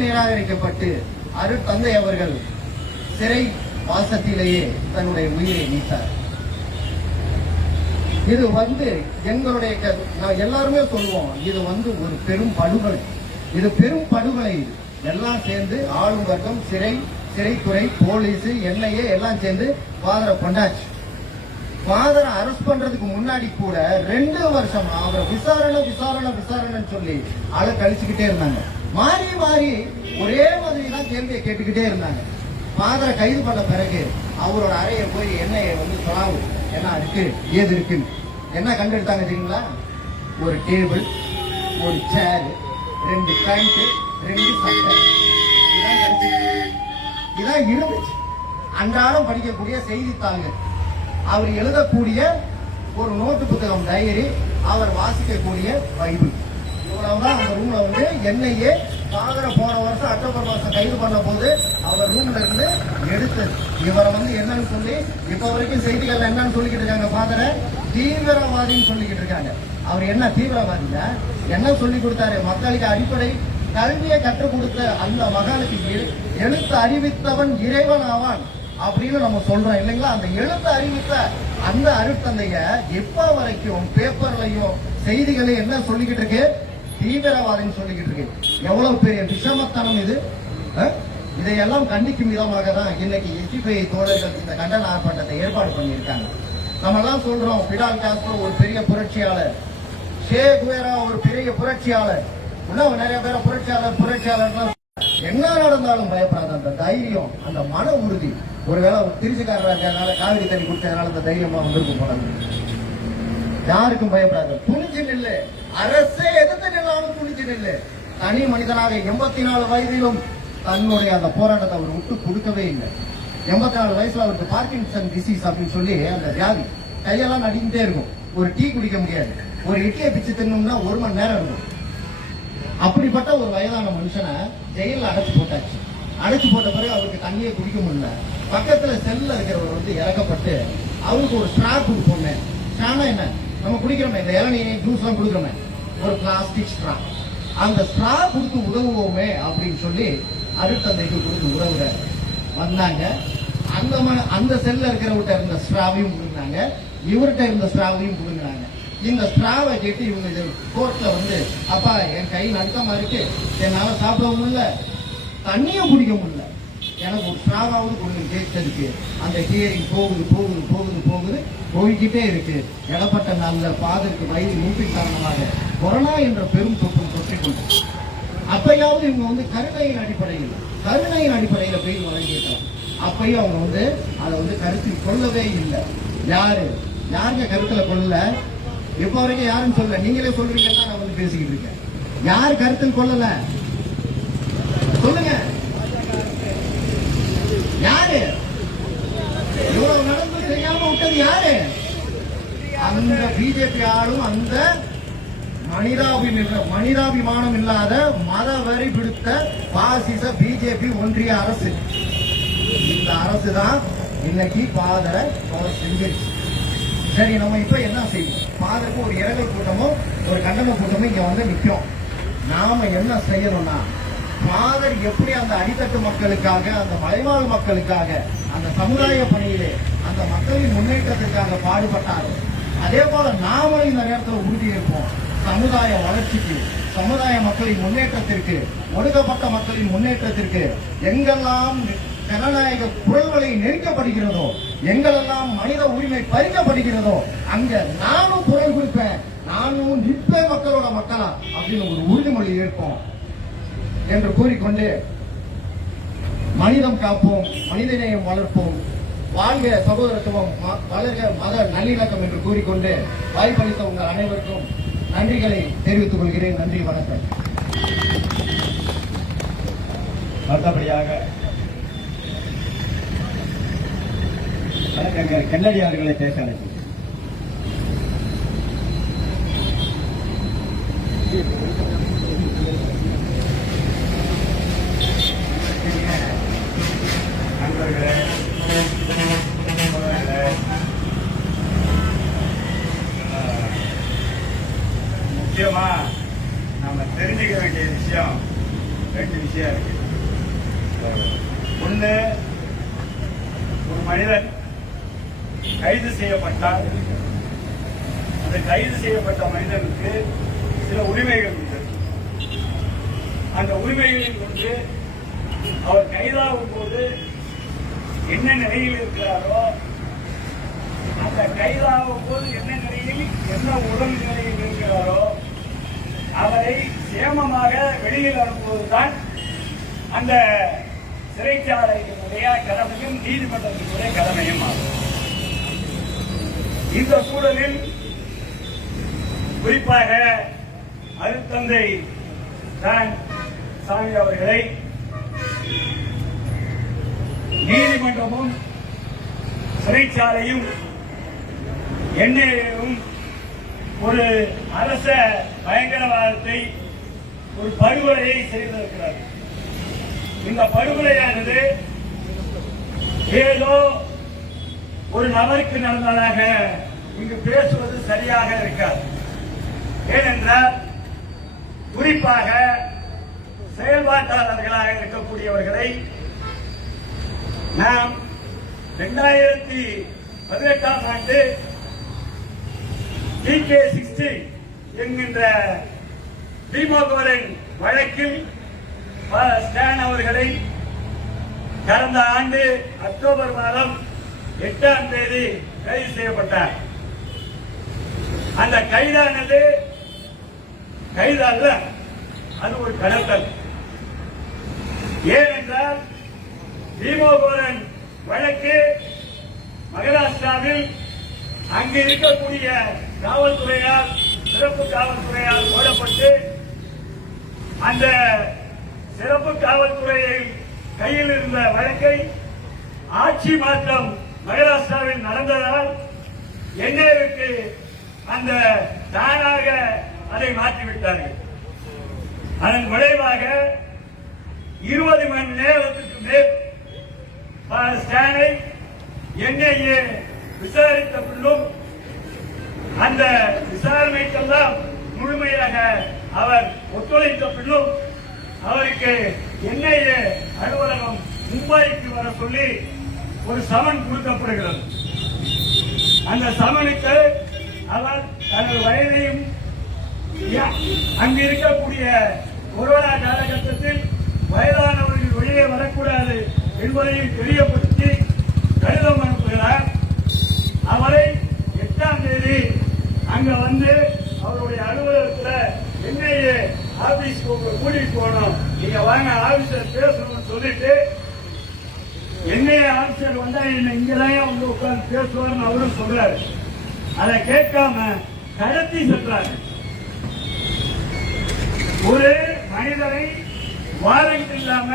நிராகரிக்கப்பட்டு அருட்தந்தை அவர்கள் சிறை வாசத்திலேயே தன்னுடைய உயிரை நீத்தார். இது எங்களுடைய எல்லாருமே சொல்லுவோம், இது ஒரு பெரும் படுகொலை. இது பெரும் படுகொலை. எல்லாம் சேர்ந்து ஆளும் வர்க்கம், சிறைத்துறை, போலீஸ், NIA எல்லாம் சேர்ந்து ஃபாதரை கொண்டாச்சு. ஃபாதரை அரெஸ்ட் பண்றதுக்கு முன்னாடி கூட 2 வருஷமா அவரை விசாரணை சொல்லி ஆளை கழிச்சுக்கிட்டே இருந்தாங்க. மாறி ஒரே மாதிரி தான் கேள்வியை கேட்டுக்கிட்டே இருந்தாங்க. ஃபாதரை கைது பண்ண பிறகு அவரோட அறையை போய் NIA சொல்லாம என்ன இருக்கு ஏது இருக்குன்னு. என்ன கண்டெடுத்தாங்க தெரியுங்களா? ஒரு டேபிள், ஒரு சேர், 2 பேண்ட், 2 சட்டை. இதான் இருந்துச்சு. அன்றாடம் படிக்கக்கூடிய செய்தித்தாள்கள், அவர் எழுதக்கூடிய ஒரு நோட்டு புத்தகம், டைரி, அவர் வாசிக்கக்கூடிய பைபிள். இவ்வளவுதான் அந்த ரூம்ல வந்து என்னையே பாதர போன வருஷம் அக்டோபர் மாசம் கைது பண்ண போது அவர் ரூம்ல இருந்து எடுத்தது. இவரை வந்து என்னன்னு சொல்லி இப்ப வரைக்கும் செய்திகள் என்னன்னு சொல்லிக்கிட்டு இருக்காங்க, பாதர தீவிரவாதின்னு சொல்லிக்கிட்டு இருக்காங்க. அவர் என்ன தீவிரவாதிங்க? என்ன சொல்லி கொடுத்தாரு? மக்களுக்கு அடிப்படை கல்வியை கற்றுக் கொடுத்த அந்த மகானுக்கு எழுத்து அறிவித்தவன் இறைவன் ஆவான் அப்படின்னு நம்ம சொல்றோம் இல்லைங்களா? அந்த எழுத்து அறிவித்த அந்த அருட்தந்தைய எப்ப வரைக்கும் பேப்பர்லயும் செய்திகளை என்ன சொல்லிக்கிட்டு இருக்கு? தீவிரவாதம் சொல்லிக்கிட்டு இருக்கு. எவ்வளவு பெரிய விஷமத்தனம் இது! இதையெல்லாம் கண்டிக்கும் விதமாக தான் இன்னைக்கு எஸ்டிபிஐ தோழர்கள் இந்த கண்டன ஆர்ப்பாட்டத்தை ஏற்பாடு பண்ணியிருக்காங்க. நம்ம எல்லாம் சொல்றோம், பிடால் காஸ்ட்ரோ ஒரு பெரிய புரட்சியாளர், ஷே குவேரா ஒரு பெரிய புரட்சியாளர், இன்னும் நிறைய பேர் புரட்சியாளர். என்ன நடந்தாலும் பயப்படாத அந்த தைரியம், அந்த மன உறுதி. ஒருவேளை திருச்சிக்காரராக இருக்கிறதுனால காவிரி தண்ணி குடிச்சதுனால அந்த தைரியமா வந்திருக்கும் போறாங்க. யாருக்கும் பயப்படாது, துணிச்சு நில்லு. அரசே எதிர்த்து நின்னாலும் துணிச்சு நில்லு. தனி மனிதனாக 84 வயதிலும் தன்னுடைய அந்த போராட்டத்தை அவர் விட்டு கொடுக்கவே இல்லை. 84 வயசுல அவருக்கு பார்க்கின்சன் டிசீஸ் அப்படின்னு சொல்லி அந்த வியாதி, கையெல்லாம் நடிக்கிட்டே இருக்கும். ஒரு டீ குடிக்க முடியாது, ஒரு இட்லியை பிச்சு தின்னோம்னா 1 மணி நேரம் இருக்கும். அப்படிப்பட்ட ஒரு வயதான மனுஷனை ஜெயில அடைச்சு போட்டாச்சு. அடைச்சு போட்ட பிறகு அவருக்கு தண்ணியை குடிக்க முடியல. பக்கத்துல செல்ல இருக்கிறவர் வந்து இறக்கப்பட்டு அவருக்கு ஒரு ஸ்ட்ரா கொடுப்போமே. ஸ்ட்ரானா என்ன? நம்ம குடிக்கிறோமே, இந்த இளநீ ஜூஸ் எல்லாம் குடுக்கிறோமே, ஒரு பிளாஸ்டிக் ஸ்ட்ரா. அந்த ஸ்ட்ரா கொடுத்து உதவுவோமே அப்படின்னு சொல்லி அருட்தந்தைக்கு கொடுத்து உதவுற வந்தாங்க. அந்த செல்ல இருக்கிறவர்கிட்ட இருந்த ஸ்ட்ராவையும் கொடுக்குறாங்க, இவர்கிட்ட இருந்த ஸ்ட்ராவையும் கொடுக்குறாங்க. இந்த ஸ்ட்ராவை கேட்டு இவங்க கோர்ட்ல வந்து, அப்பா என் கை நடுக்கமா இருக்கு, என்னால சாப்பிடவும் முடியல, தண்ணியும் குடிக்க முடியல, எனக்கு ஒரு ஸ்ட்ராவாவது கொடுங்க கேட்டதுக்கு அந்த ஹியரிங் போகுது போய்கிட்டே இருக்கு. இடப்பட்ட நாள்ல பாதருக்கு வயது மூப்பின் காரணமாக கொரோனா என்ற பெரும் தொற்று தொற்றிக்கொண்டு அப்பயாவது இவங்க வந்து கருணையின் அடிப்படையில் போய் வழங்கியிருக்காங்க. அப்பயும் அவங்க வந்து அதை வந்து கருத்தில் கொள்ளவே இல்லை. யாருங்க கருத்துல கொள்ளல? இப்ப வரைக்கும் யாரும் சொல்ல, நீங்களே சொல்றீங்கன்னா நான் வந்து பேசிக்கிட்டு இருக்கேன். யாரு கருத்தில் கொள்ளல சொல்லுங்க? யாரு? இவ்வளவு நடந்து செய்யாம விட்டது யாரு? அந்த பிஜேபி ஆளும் அந்த மனிதாபிமானம் இல்லாத மதவெறி பிடித்த பாசிச பிஜேபி ஒன்றிய அரசு. இந்த அரசு தான் இன்னைக்கு பாதரை செஞ்சிருச்சு. சரி, நம்ம இப்ப என்ன செய்வோம்? பாதருக்கு ஒரு இரங்கல் கூட்டமும் ஒரு கண்டன கூட்டமும் இங்க வந்து நிற்கும். நாம என்ன செய்யணும்னா, பாதர் எப்படி அந்த அடித்தட்டு மக்களுக்காக, அந்த மலைவாழ் மக்களுக்காக, அந்த சமுதாய பணியிலே அந்த மக்களின் முன்னேற்றத்திற்காக பாடுபட்டாரோ அதே போல நாமளும் இந்த நேரத்தில் உறுதி இருப்போம். சமுதாய வளர்ச்சிக்கு, சமுதாய மக்களின் முன்னேற்றத்திற்கு, ஒடுக்கப்பட்ட மக்களின் முன்னேற்றத்திற்கு எங்கெல்லாம் ஜனநாயக குரல்களை நெருக்கப்படுகிறதோ, எங்களெல்லாம் மனித உரிமை பறிக்கப்படுகிறதோ அங்க நானும் குரல் கொடுப்பேன், நானும் நிற்பேன் மக்களோட மக்களா அப்படின்னு ஒரு உறுதிமொழி ஏற்போம் என்று கூறிக்கொண்டு, மனிதம் காப்போம், மனிதநேயம் வளர்ப்போம், வாழ்க சகோதரத்துவம், வளர்க மத நல்லிணக்கம் என்று கூறிக்கொண்டு வாய்ப்பளித்த உங்கள் அனைவருக்கும் நன்றிகளை தெரிவித்துக் கொள்கிறேன். நன்றி, வணக்கம். அடுத்தபடியாக கண்ணடியார்களை பேச அழைக்கிறேன். நண்பர்களே, முக்கியமா நம்ம தெரிஞ்சுக்க வேண்டிய விஷயம் 2 விஷயம் இருக்கு. ஒண்ணு, ஒரு மனிதன் கைது செய்யப்பட்டால் அந்த கைது செய்யப்பட்ட மனிதனுக்கு சில உரிமைகள் உண்டு. அந்த உரிமைகளில் ஒன்று, அவர் கைதாகும் போது என்ன நிலையில் இருக்கிறாரோ, அந்த கைதாகும் போது என்ன நிலையில், என்ன உடல் நிலையில் இருக்கிறாரோ அவரை சேமமாக வெளியில் அனுப்புவதுதான் அந்த சிறைச்சாலையினுடைய கடமையும் நீதிமன்றத்தினுடைய கடமையும் ஆகும். இந்த சூழலில் குறிப்பாக அருட்தந்தை சாமி அவர்களை நீதிமன்றமும் சிறைச்சாலையும் என்ஐஏவும் ஒரு அரச பயங்கரவாதத்தை ஒரு படுகொலையை செய்திருக்கிறார். இந்த படுகொலையானது ஏதோ ஒரு நபருக்கு நடந்ததாக இங்கு பேசுவது சரியாக இருக்காது. ஏனென்றால் குறிப்பாக செயல்பாட்டாளர்களாக இருக்கக்கூடியவர்களை நாம் 2018ஆம் ஆண்டு DK-60 என்கின்ற திமுகவின் வழக்கில் ஸ்டான் அவர்களை கடந்த ஆண்டு அக்டோபர் மாதம் 8ஆம் தேதி கைது செய்யப்பட்டார். அந்த கைதானது கைதல்ல, அது ஒரு கடத்தல். ஏனென்றால் திமுகவின் வழக்கு மகாராஷ்டிராவில் அங்கு இருக்கக்கூடிய காவல்துறையால், சிறப்பு காவல்துறையால் போடப்பட்டு அந்த சிறப்பு காவல்துறையை கையில் இருந்த வழக்கை ஆட்சி மாற்றம் மகாராஷ்டிராவில் நடந்ததால் என்ஐஏவுக்கு அந்த தானாக அதை மாற்றிவிட்டார்கள். அதன் விளைவாக 20 மணி நேரத்துக்கு மேல் ஸ்டானை என்ஐஏ விசாரித்த பின்னும் அந்த விசாரணைக்கெல்லாம் முழுமையாக அவர் ஒத்துழைத்த பின்னும் அவருக்கு என்ஐஏ அலுவலகம் மும்பைக்கு வர சொல்லி ஒரு சமன் கொடுக்கப்படுகிறது. அந்த சமனுக்கு அவர் தனது வயதையும் அங்கு இருக்கக்கூடிய கொரோனா காலகட்டத்தில் வயதானவர்கள் வெளியே வரக்கூடாது என்பதையும் தெரியப்படுத்தி கடிதம் அனுப்புகிறார். அவரை 8ஆம் தேதி அங்க வந்து அவருடைய அலுவலகத்தில் என்ஐஏ ஆபீஸ்க்கு கூட்டிட்டு போனோம், நீங்க வாங்க ஆபீசர் பேசணும்னு சொல்லிட்டு என்ஐஏ ஆபீசர் வந்தா என்ன இங்கதான் வந்து உட்கார்ந்து பேசுவார்னு அவரும் சொல்றாரு. அதை கேட்காம கடத்தி சென்றாரு. ஒரு மனிதனை வாரண்ட் இல்லாம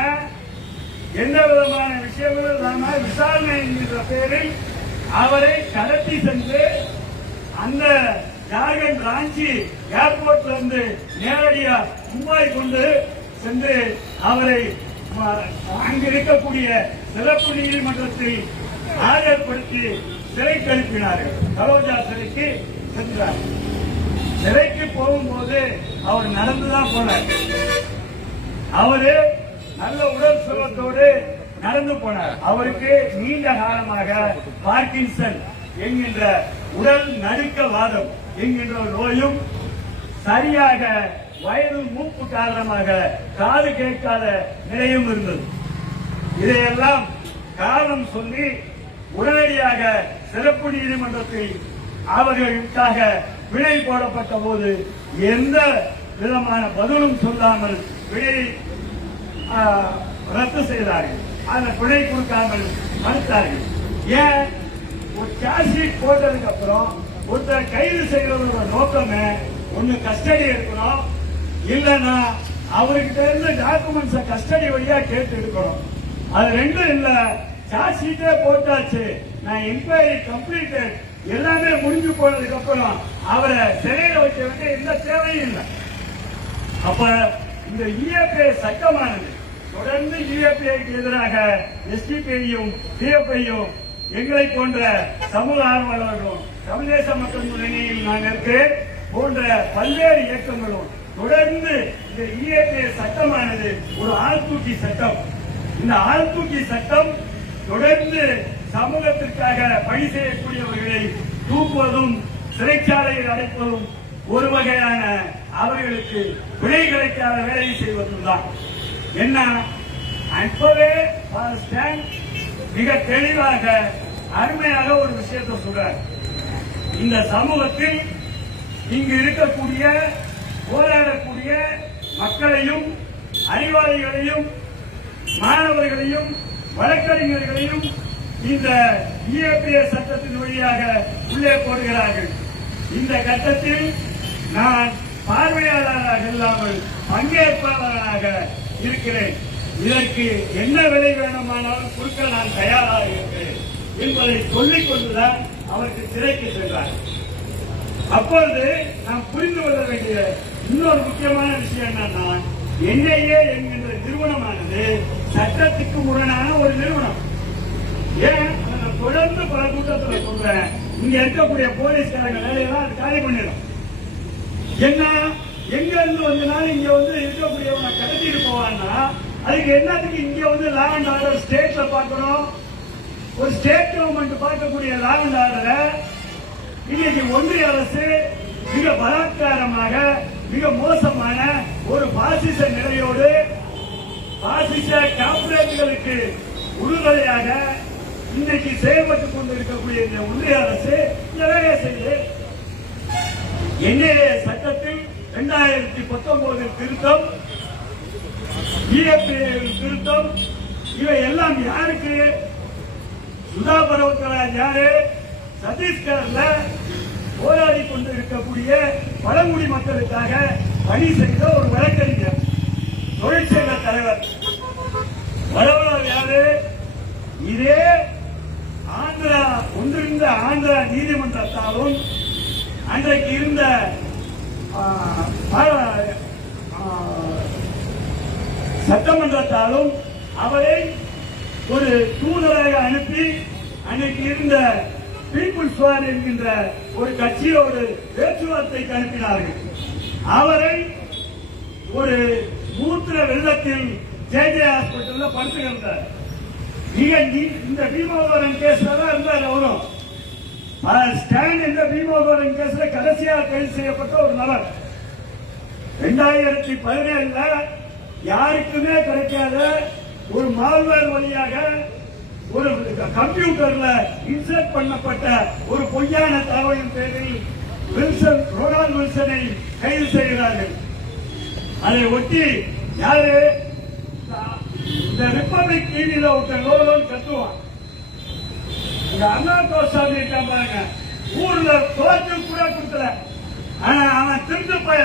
எந்த விதமான விஷயங்களும் இல்லாம விசாரணை என்கிற பேரில் அவரை கடத்தி சென்று அந்த ஜார்க்கண்ட் ராஞ்சி ஏர்போர்ட்ல இருந்து நேரடியா மும்பை கொண்டு சென்று அவரை அங்கு இருக்கக்கூடிய சிறப்பு நீதிமன்றத்தில் ஆஜர்படுத்தி சிறைக்கு அனுப்பினார்கள். கலோஜா சிறைக்கு சென்றார். சிறைக்கு போகும்போது அவர் நடந்துதான் போனார். அவரு நல்ல உடல் சுகத்தோடு நடந்து போனார். அவருக்கு நீண்ட காலமாக பார்க்கின்சன் என்கின்ற உடல் நடுக்கவாதம் என்கின்ற நோயும், சரியாக வயது மூப்பு காரணமாக காது கேட்காத நிலையும் இருந்தது. இதையெல்லாம் காரணம் சொல்லி உடனடியாக சிறப்பு நீதிமன்றத்தில் அவர்களுக்காக விலை போடப்பட்ட போது எந்த விதமான பதிலும் சொல்லாமல் விலை ரத்து செய்தார்கள். அந்த பிழை கொடுக்காமல் மறுத்தார்கள். ஏன்? ஒரு சார்ஜ் ஷீட் போட்டதுக்கு அப்புறம் ஒருத்தர் கைது செய்யறதோட நோக்கமே ஒண்ணு கஸ்டடி எடுக்கணும், இல்லன்னா அவர்கிட்ட இருந்து டாக்குமெண்ட்ஸ கஸ்டடி வழியா கேட்டு எடுக்கணும். அது ரெண்டும் இல்ல. சார்ஜ் ஷீட்டே போட்டாச்சு, நான் என்கொயரி கம்ப்ளீட்டட், எல்லாமே முடிஞ்சு போனதுக்கு அப்புறம் அவரை சிறையில வைக்க வேண்டிய எந்த தேவையும் இல்லை. அப்ப இந்த இஎஃப்ஐ சட்டமானது தொடர்ந்து இஎஃப்ஐக்கு எதிராக எஸ்டிபிஐயும் பிஎஃப்ஐயும் எங்களை போன்ற சமூக ஆர்வலர்களும் தமிழ் மக்கள் முன்னணியில் நாங்கள் இருக்கிறேன் போன்ற பல்வேறு இயக்கங்களும் தொடர்ந்து இந்த இஎஃப்ஐ சட்டமானது ஒரு ஆள்தூக்கி சட்டம். இந்த ஆள்தூக்கி சட்டம் தொடர்ந்து சமூகத்திற்காக பணி செய்யக்கூடியவர்களை தூக்குவதும் சிறைச்சாலையில் அடைப்பதும் ஒரு வகையான அவர்களுக்கு விலை கிடைக்காத வேலையை செய்வதும் தான். என்ன அப்பவே மிக தெளிவாக அருமையாக ஒரு விஷயத்தை சொல்றார். இந்த சமூகத்தில் இங்கு இருக்கக்கூடிய போராடக்கூடிய மக்களையும் அறிவாளிகளையும் மாணவர்களையும் வழக்கறிஞர்களையும் இந்த EAPS சட்டத்தின் வழியாக உள்ளே போடுகிறார்கள். இந்த கட்டத்தில் நான் பார்வையாளராக இல்லாமல் பங்கேற்பாளராக இருக்கிறேன். இதற்கு என்ன விலை வேணுமானாலும் கொடுக்க நான் தயாராக இருக்கிறேன் என்பதை சொல்லிக் கொண்டுதான் அவருக்கு சிறைக்கு சென்றார். அப்பொழுது நாம் புரிந்து கொள்ள வேண்டிய இன்னொரு முக்கியமான விஷயம் என்னன்னா, NIA என்கின்ற நிறுவனமானது சட்டத்துக்கு முரணான ஒரு நிறுவனம். ஏன் நான் தொடர்ந்து பல கூட்டத்தில் சொல்றேன், இங்க இருக்கக்கூடிய போலீஸ்காரங்க வேலையெல்லாம் அது காலி பண்ணிடும். என்ன எங்க இருந்து வந்தனாலும் இங்க வந்து இருக்கக்கூடியவங்க கடத்திட்டு போவான்னா அதுக்கு என்னத்துக்கு இங்க வந்து லா அண்ட் ஆர்டர் ஸ்டேட்ல பார்க்கணும்? ஒரு ஸ்டேட் கவர்மெண்ட் பார்க்கக்கூடிய லா அண்ட் ஆர்டரை இன்னைக்கு ஒன்றிய அரசு மிக பலாத்காரமாக மிக மோசமான ஒரு பாசிச நிலையோடு பாசிச கார்ப்பரேட்டுகளுக்கு உறுதுணையாக இன்றைக்கு செயல்பட்டுக் கொண்டிருக்கக்கூடிய இந்த ஒன்றிய அரசு இந்த வேலையை செய்து NIA சட்டத்தில் 2019 திருத்தம், EAPS திருத்தம், இவை எல்லாம் யாருக்கு? சுதா பர்வத்ராஜ் யாரு? சத்தீஸ்கர்ல போராடி கொண்டிருக்கக்கூடிய பழங்குடி மக்களுக்காக பணி செய்த ஒரு வழக்கறிஞர், தொழிற்சங்க தலைவர். வரலாறு யாரு? இதே ஆந்திரா ஒன்றிருந்த ஆந்திரா நீதிமன்றத்தாலும் அன்றைக்கு இருந்த சட்டமன்றத்தாலும் அவரை ஒரு தூதராக அனுப்பி அன்னைக்கு இருந்த பீப்புள்ஸ் வார் என்கின்ற ஒரு கட்சியோடு பேச்சுவார்த்தைக்கு அனுப்பினார்கள். அவரை ஒரு மூத்திர வெள்ளத்தில் JJ ஹாஸ்பிட்டல்ல படுத்துக்கிட்டார். இந்த பீமாவரம் கேஸ்ல தான் இருந்தார். அவரும் ஸ்டாண்ட் இந்த பீமாவரம் கேஸ்ல கடைசியாக கைது செய்யப்பட்ட ஒரு நபர். 2017 யாருக்குமே கிடைக்காத ஒரு மால்வேர் வழியாக ஒரு கம்ப்யூட்டர்ல இன்சர்ட் பண்ணப்பட்ட ஒரு பொய்யான தகவலின் பேரில் ரொனால்ட் வில்சனை கைது செய்கிறார்கள். அதை ஒட்டி யாரு? இந்த ரிப்பப்ளிக் டிவியில ஒருத்தன் லோலோன்னு கத்துவான். இந்த அண்ணா கோசாமி இருக்கான் பாருங்க, ஊர்ல தோற்று கூட கொடுக்கல. ஆனா அவன் திருட்டு போய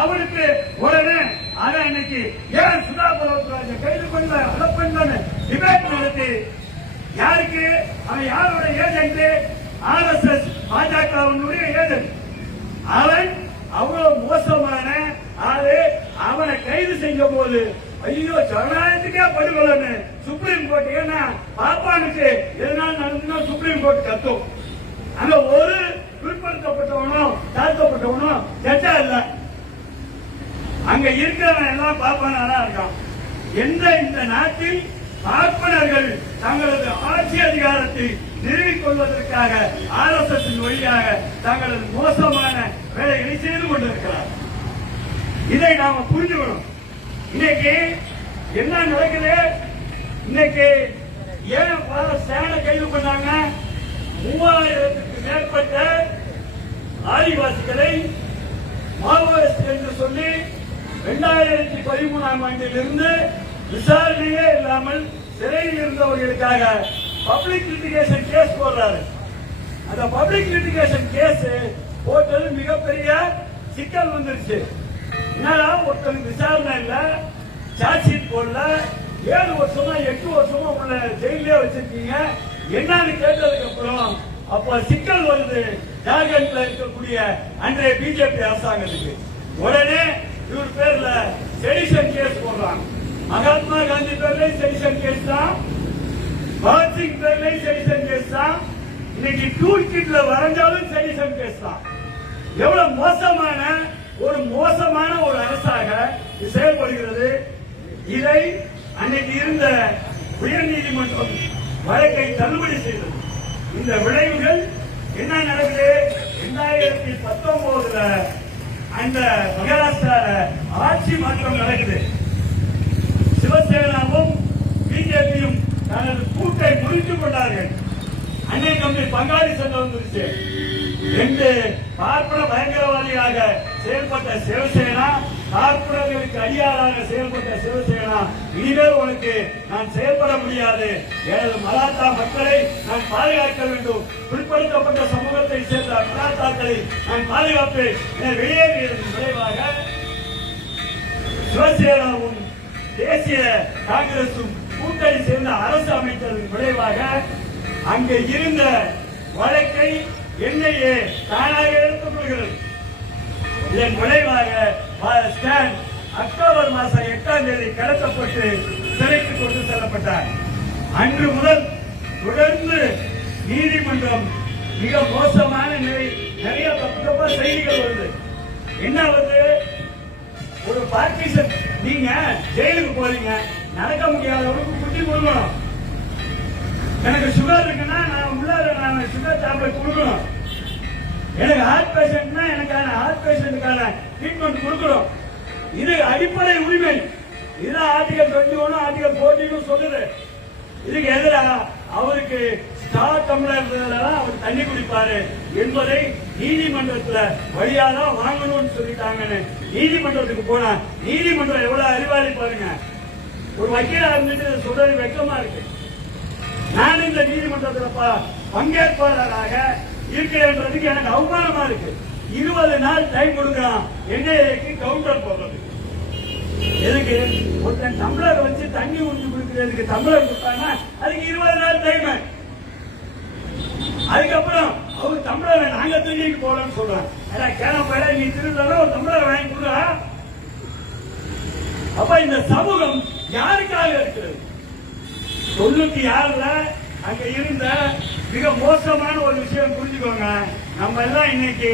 அவனுக்கு உடனே அவன் இன்னைக்கு ஏன் சுதா பர்வத்ராஜை கைது பண்ணல அதை பண்ணு டிபேட் நடத்தி, யாருக்கு? அவன் யாரோட ஏஜென்ட்? RSS பாஜகவினுடைய ஏஜென்ட். அவன் அவ்வளவு மோசமான ஆளு. அவனை கைது செய்யும் போது ஐயோ ஜனநாயகத்துக்கே படுகொலைன்னு சுப்ரீம் கோர்ட், ஏன்னா பாப்பானுக்கு எதனால நடந்தா சுப்ரீம் கோர்ட் கத்தும். அங்க ஒரு பிற்படுத்தப்பட்டவனோ தாழ்த்தப்பட்டவனோ ஜட்ஜா இல்ல. அங்க இருக்கிறவன் எல்லாம் பாப்பானா இருக்கான். இந்த நாட்டில் பார்ப்பனர்கள் தங்களது ஆட்சி அதிகாரத்தை நிறுவிக் கொள்வதற்காக RSS வழியாக தங்களது மோசமான வேலைகளை செய்து கொண்டிருக்கிறார். இதை நாம புரிஞ்சுக்கணும். இன்னைக்கு என்ன நடக்குது? இன்னைக்கு ஏன் ஸ்டாண்ட கைது பண்ணாங்க? 3000க்கு மேற்பட்ட ஆதிவாசிகளை மாவோயிஸ்ட் என்று சொல்லி 2013ஆம் ஆண்டிலிருந்து விசாரணையே இல்லாமல் சிறையில் இருந்தவர்களுக்காக பப்ளிக் லிட்டிகேஷன் கேஸ் போடுறாரு. அந்த பப்ளிக் லிட்டிகேஷன் கேஸ் போட்டது மிகப்பெரிய சிக்கல் வந்துருச்சு. என்னடா ஒருத்தருக்கு விசாரணை இல்ல, சார்ஜ் ஷீட் போடல, 7 வருஷமா 8 வருஷமா உள்ள ஜெயிலே வச்சிருக்கீங்க என்னன்னு கேட்டதுக்கு அப்புறம் அப்ப சிக்கல் வருது ஜார்க்கண்ட்ல இருக்கக்கூடிய அன்றைய பிஜேபி அரசாங்கத்துக்கு. உடனே இவர் பேர்ல செடிஷன் கேஸ் போடுறாங்க. மகாத்மா காந்தி பேர்ல செடிஷன் கேஸ் தான், பகத்சிங் பேர்ல செடிஷன் கேஸ் தான், இன்னைக்கு டூல் கிட்ல வரைஞ்சாலும் செடிஷன் கேஸ் தான். எவ்வளவு மோசமான ஒரு அரசாக செயல்படுகிறது. இதை அன்னைக்கு இருந்த உயர்நீதிமன்றம் வழக்கை தள்ளுபடி செய்தது. இந்த விளைவுகள் என்ன நடக்குது? 2019 அந்த மகாராஷ்டிரால ஆட்சி மாற்றம் நடக்குது. சிவசேனாவும் பிஜேபியும் தனது கூட்டை முறித்துக் கொண்டார்கள். அன்னை கம்பி பங்காளி சங்கம் வந்துருச்சு. 2 பார்ப்பன பயங்கரவாதியாக செயல்பட்ட சிவசேனா பார்ப்பனர்களுக்கு அடியாளாக செயல்பட்ட சிவசேனா இனிமேல் உனக்கு நான் செயல்பட முடியாது. எனது மராத்தா மக்களை நான் பாதுகாக்க வேண்டும். பிற்படுத்தப்பட்ட சமூகத்தை சேர்ந்த மராத்தாக்களை நான் பாதுகாப்பேன் என வெளியேறியதன் விளைவாக சிவசேனாவும் தேசிய காங்கிரசும் கூட்டணி சேர்ந்த அரசு அமைத்ததன் விளைவாக அங்கு இருந்த வழக்கை என்ஐஏ தானாக எடுத்துக் கொள்கிறது. இதன் விளைவாக ஸ்டான் அக்டோபர் மாதம் 8ஆம் தேதி கடத்தப்பட்டு சிறைக்கு கொண்டு செல்லப்பட்டார். அன்று முதல் தொடர்ந்து நீதிமன்றம் மிக மோசமான நிலை, நிறைய தப்பு செய்திகள் வருது. என்ன வருது? ஒரு பார்ட்டிஷன், நீங்க ஜெயிலுக்கு போறீங்க, நடக்க முடியாதவருக்கு குட்டி கொடுக்கணும். எனக்கு சுகர் இருக்குன்னா நான் உள்ள சுகர் டேப்லெட் கொடுக்கணும். எனக்கு ஹார்ட் பேஷண்ட்னா எனக்கான ஹார்ட் பேஷண்ட்டுக்கான ட்ரீட்மெண்ட் கொடுக்கணும். இது அடிப்படை உரிமை. இதுதான் ஆர்டிகல் 21 ஆர்டிகல் 14 சொல்லுது. இதுக்கு எதிராக அவருக்கு ஸ்டார் டம்ளர் அவர் தண்ணி குடிப்பாரு என்பதை நீதிமன்றத்துல வழியாதான் வாங்கணும்னு சொல்லிட்டாங்கன்னு நீதிமன்றத்துக்கு போனா நீதிமன்றம் எவ்வளவு அறிவாளி பாருங்க. ஒரு வக்கீலா இருந்துட்டு சொல்றது வெக்கமா இருக்கு. நான் இந்த நீதிமன்றத்துல பங்கேற்பாளராக இருக்கிறேன்றதுக்கு எனக்கு அவமானமா இருக்கு. 20 நாள் டைம் கொடுக்கலாம் என்ஐஏக்கு கவுண்டர் போடுறது. எதுக்கு? ஒருத்தன் டம்ளர் வச்சு தண்ணி ஊற்றி கொடுக்கிறதுக்கு டம்ளர் கொடுத்தாங்கன்னா அதுக்கு 20 நாள் டைம். அதுக்கப்புறம் அவர் டம்ளரை நாங்க தூக்கிட்டு போலன்னு சொல்றாங்க. கேளப்பட நீ திருந்தாலும் ஒரு டம்ளர் வாங்கி கொடுறா. அப்ப இந்த சமூகம் யாருக்காக இருக்கிறது? 96ல அங்க இருந்த மிக மோசமான ஒரு விஷயம் புரிஞ்சுக்கோங்க. நம்ம எல்லாம் இன்னைக்கு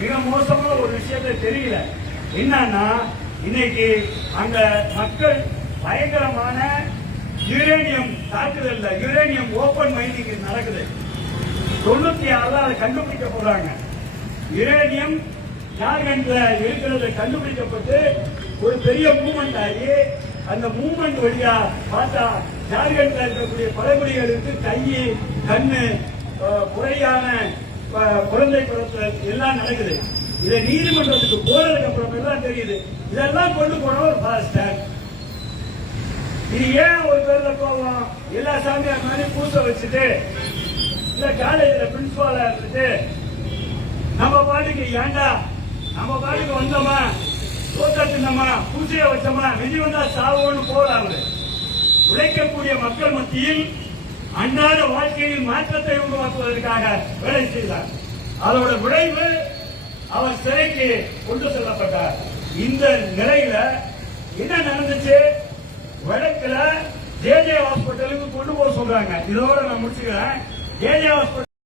மிக மோசமான ஒரு விஷயத்த தெரியல. என்னன்னா இன்னைக்கு அங்க மக்கள் பயங்கரமான யுரேனியம் தாக்குதல்ல யுரேனியம் ஓபன் மைனிங் நடக்குது. 96ல அதை கண்டுபிடிக்க போறாங்க. யுரேனியம் ஜார்க்கண்ட்ல இருக்கிறத கண்டுபிடிக்கப்பட்டு ஒரு பெரிய மூவ்மெண்ட் ஆகி அந்த மூவ்மெண்ட் வழியா பார்த்தா ஜார்க்கண்ட்ல இருக்கக்கூடிய பழங்குடிகளுக்கு கை, கண்ணு, குறையான குழந்தை பிறத்தல் எல்லாம் நடக்குது. இதை நீதிமன்றத்துக்கு போறதுக்கு அப்புறம் எல்லாம் தெரியுது. இதெல்லாம் கொண்டு போன ஒரு பாஸ்டர். இது ஏன் ஒரு பேர்ல கோவம்? எல்லா சாமியார் மாதிரி பூச வச்சுட்டு இந்த காலேஜ்ல பிரின்சிபாலா இருந்துட்டு நம்ம பாட்டுக்கு ஏண்டா நம்ம பாட்டுக்கு வந்தோமா, தோட்ட தின்னமா, பூசைய வச்சோமா, விதி வந்தா சாவோன்னு போறாங்க. உழைக்கக்கூடிய மக்கள் மத்தியில் அன்றாட வாழ்க்கையில் மாற்றத்தை உருவாக்குவதற்காக வேலை செய்தார். அதோட விளைவு அவர் சிறைக்கு கொண்டு செல்லப்பட்டார். இந்த நிலையில என்ன நடந்துச்சு? வழக்குல ஜேஜே ஹாஸ்பிட்டலுக்கு கொண்டு போக சொல்றாங்க. இதோட நான் முடிச்சுக்கிறேன். JJ hospital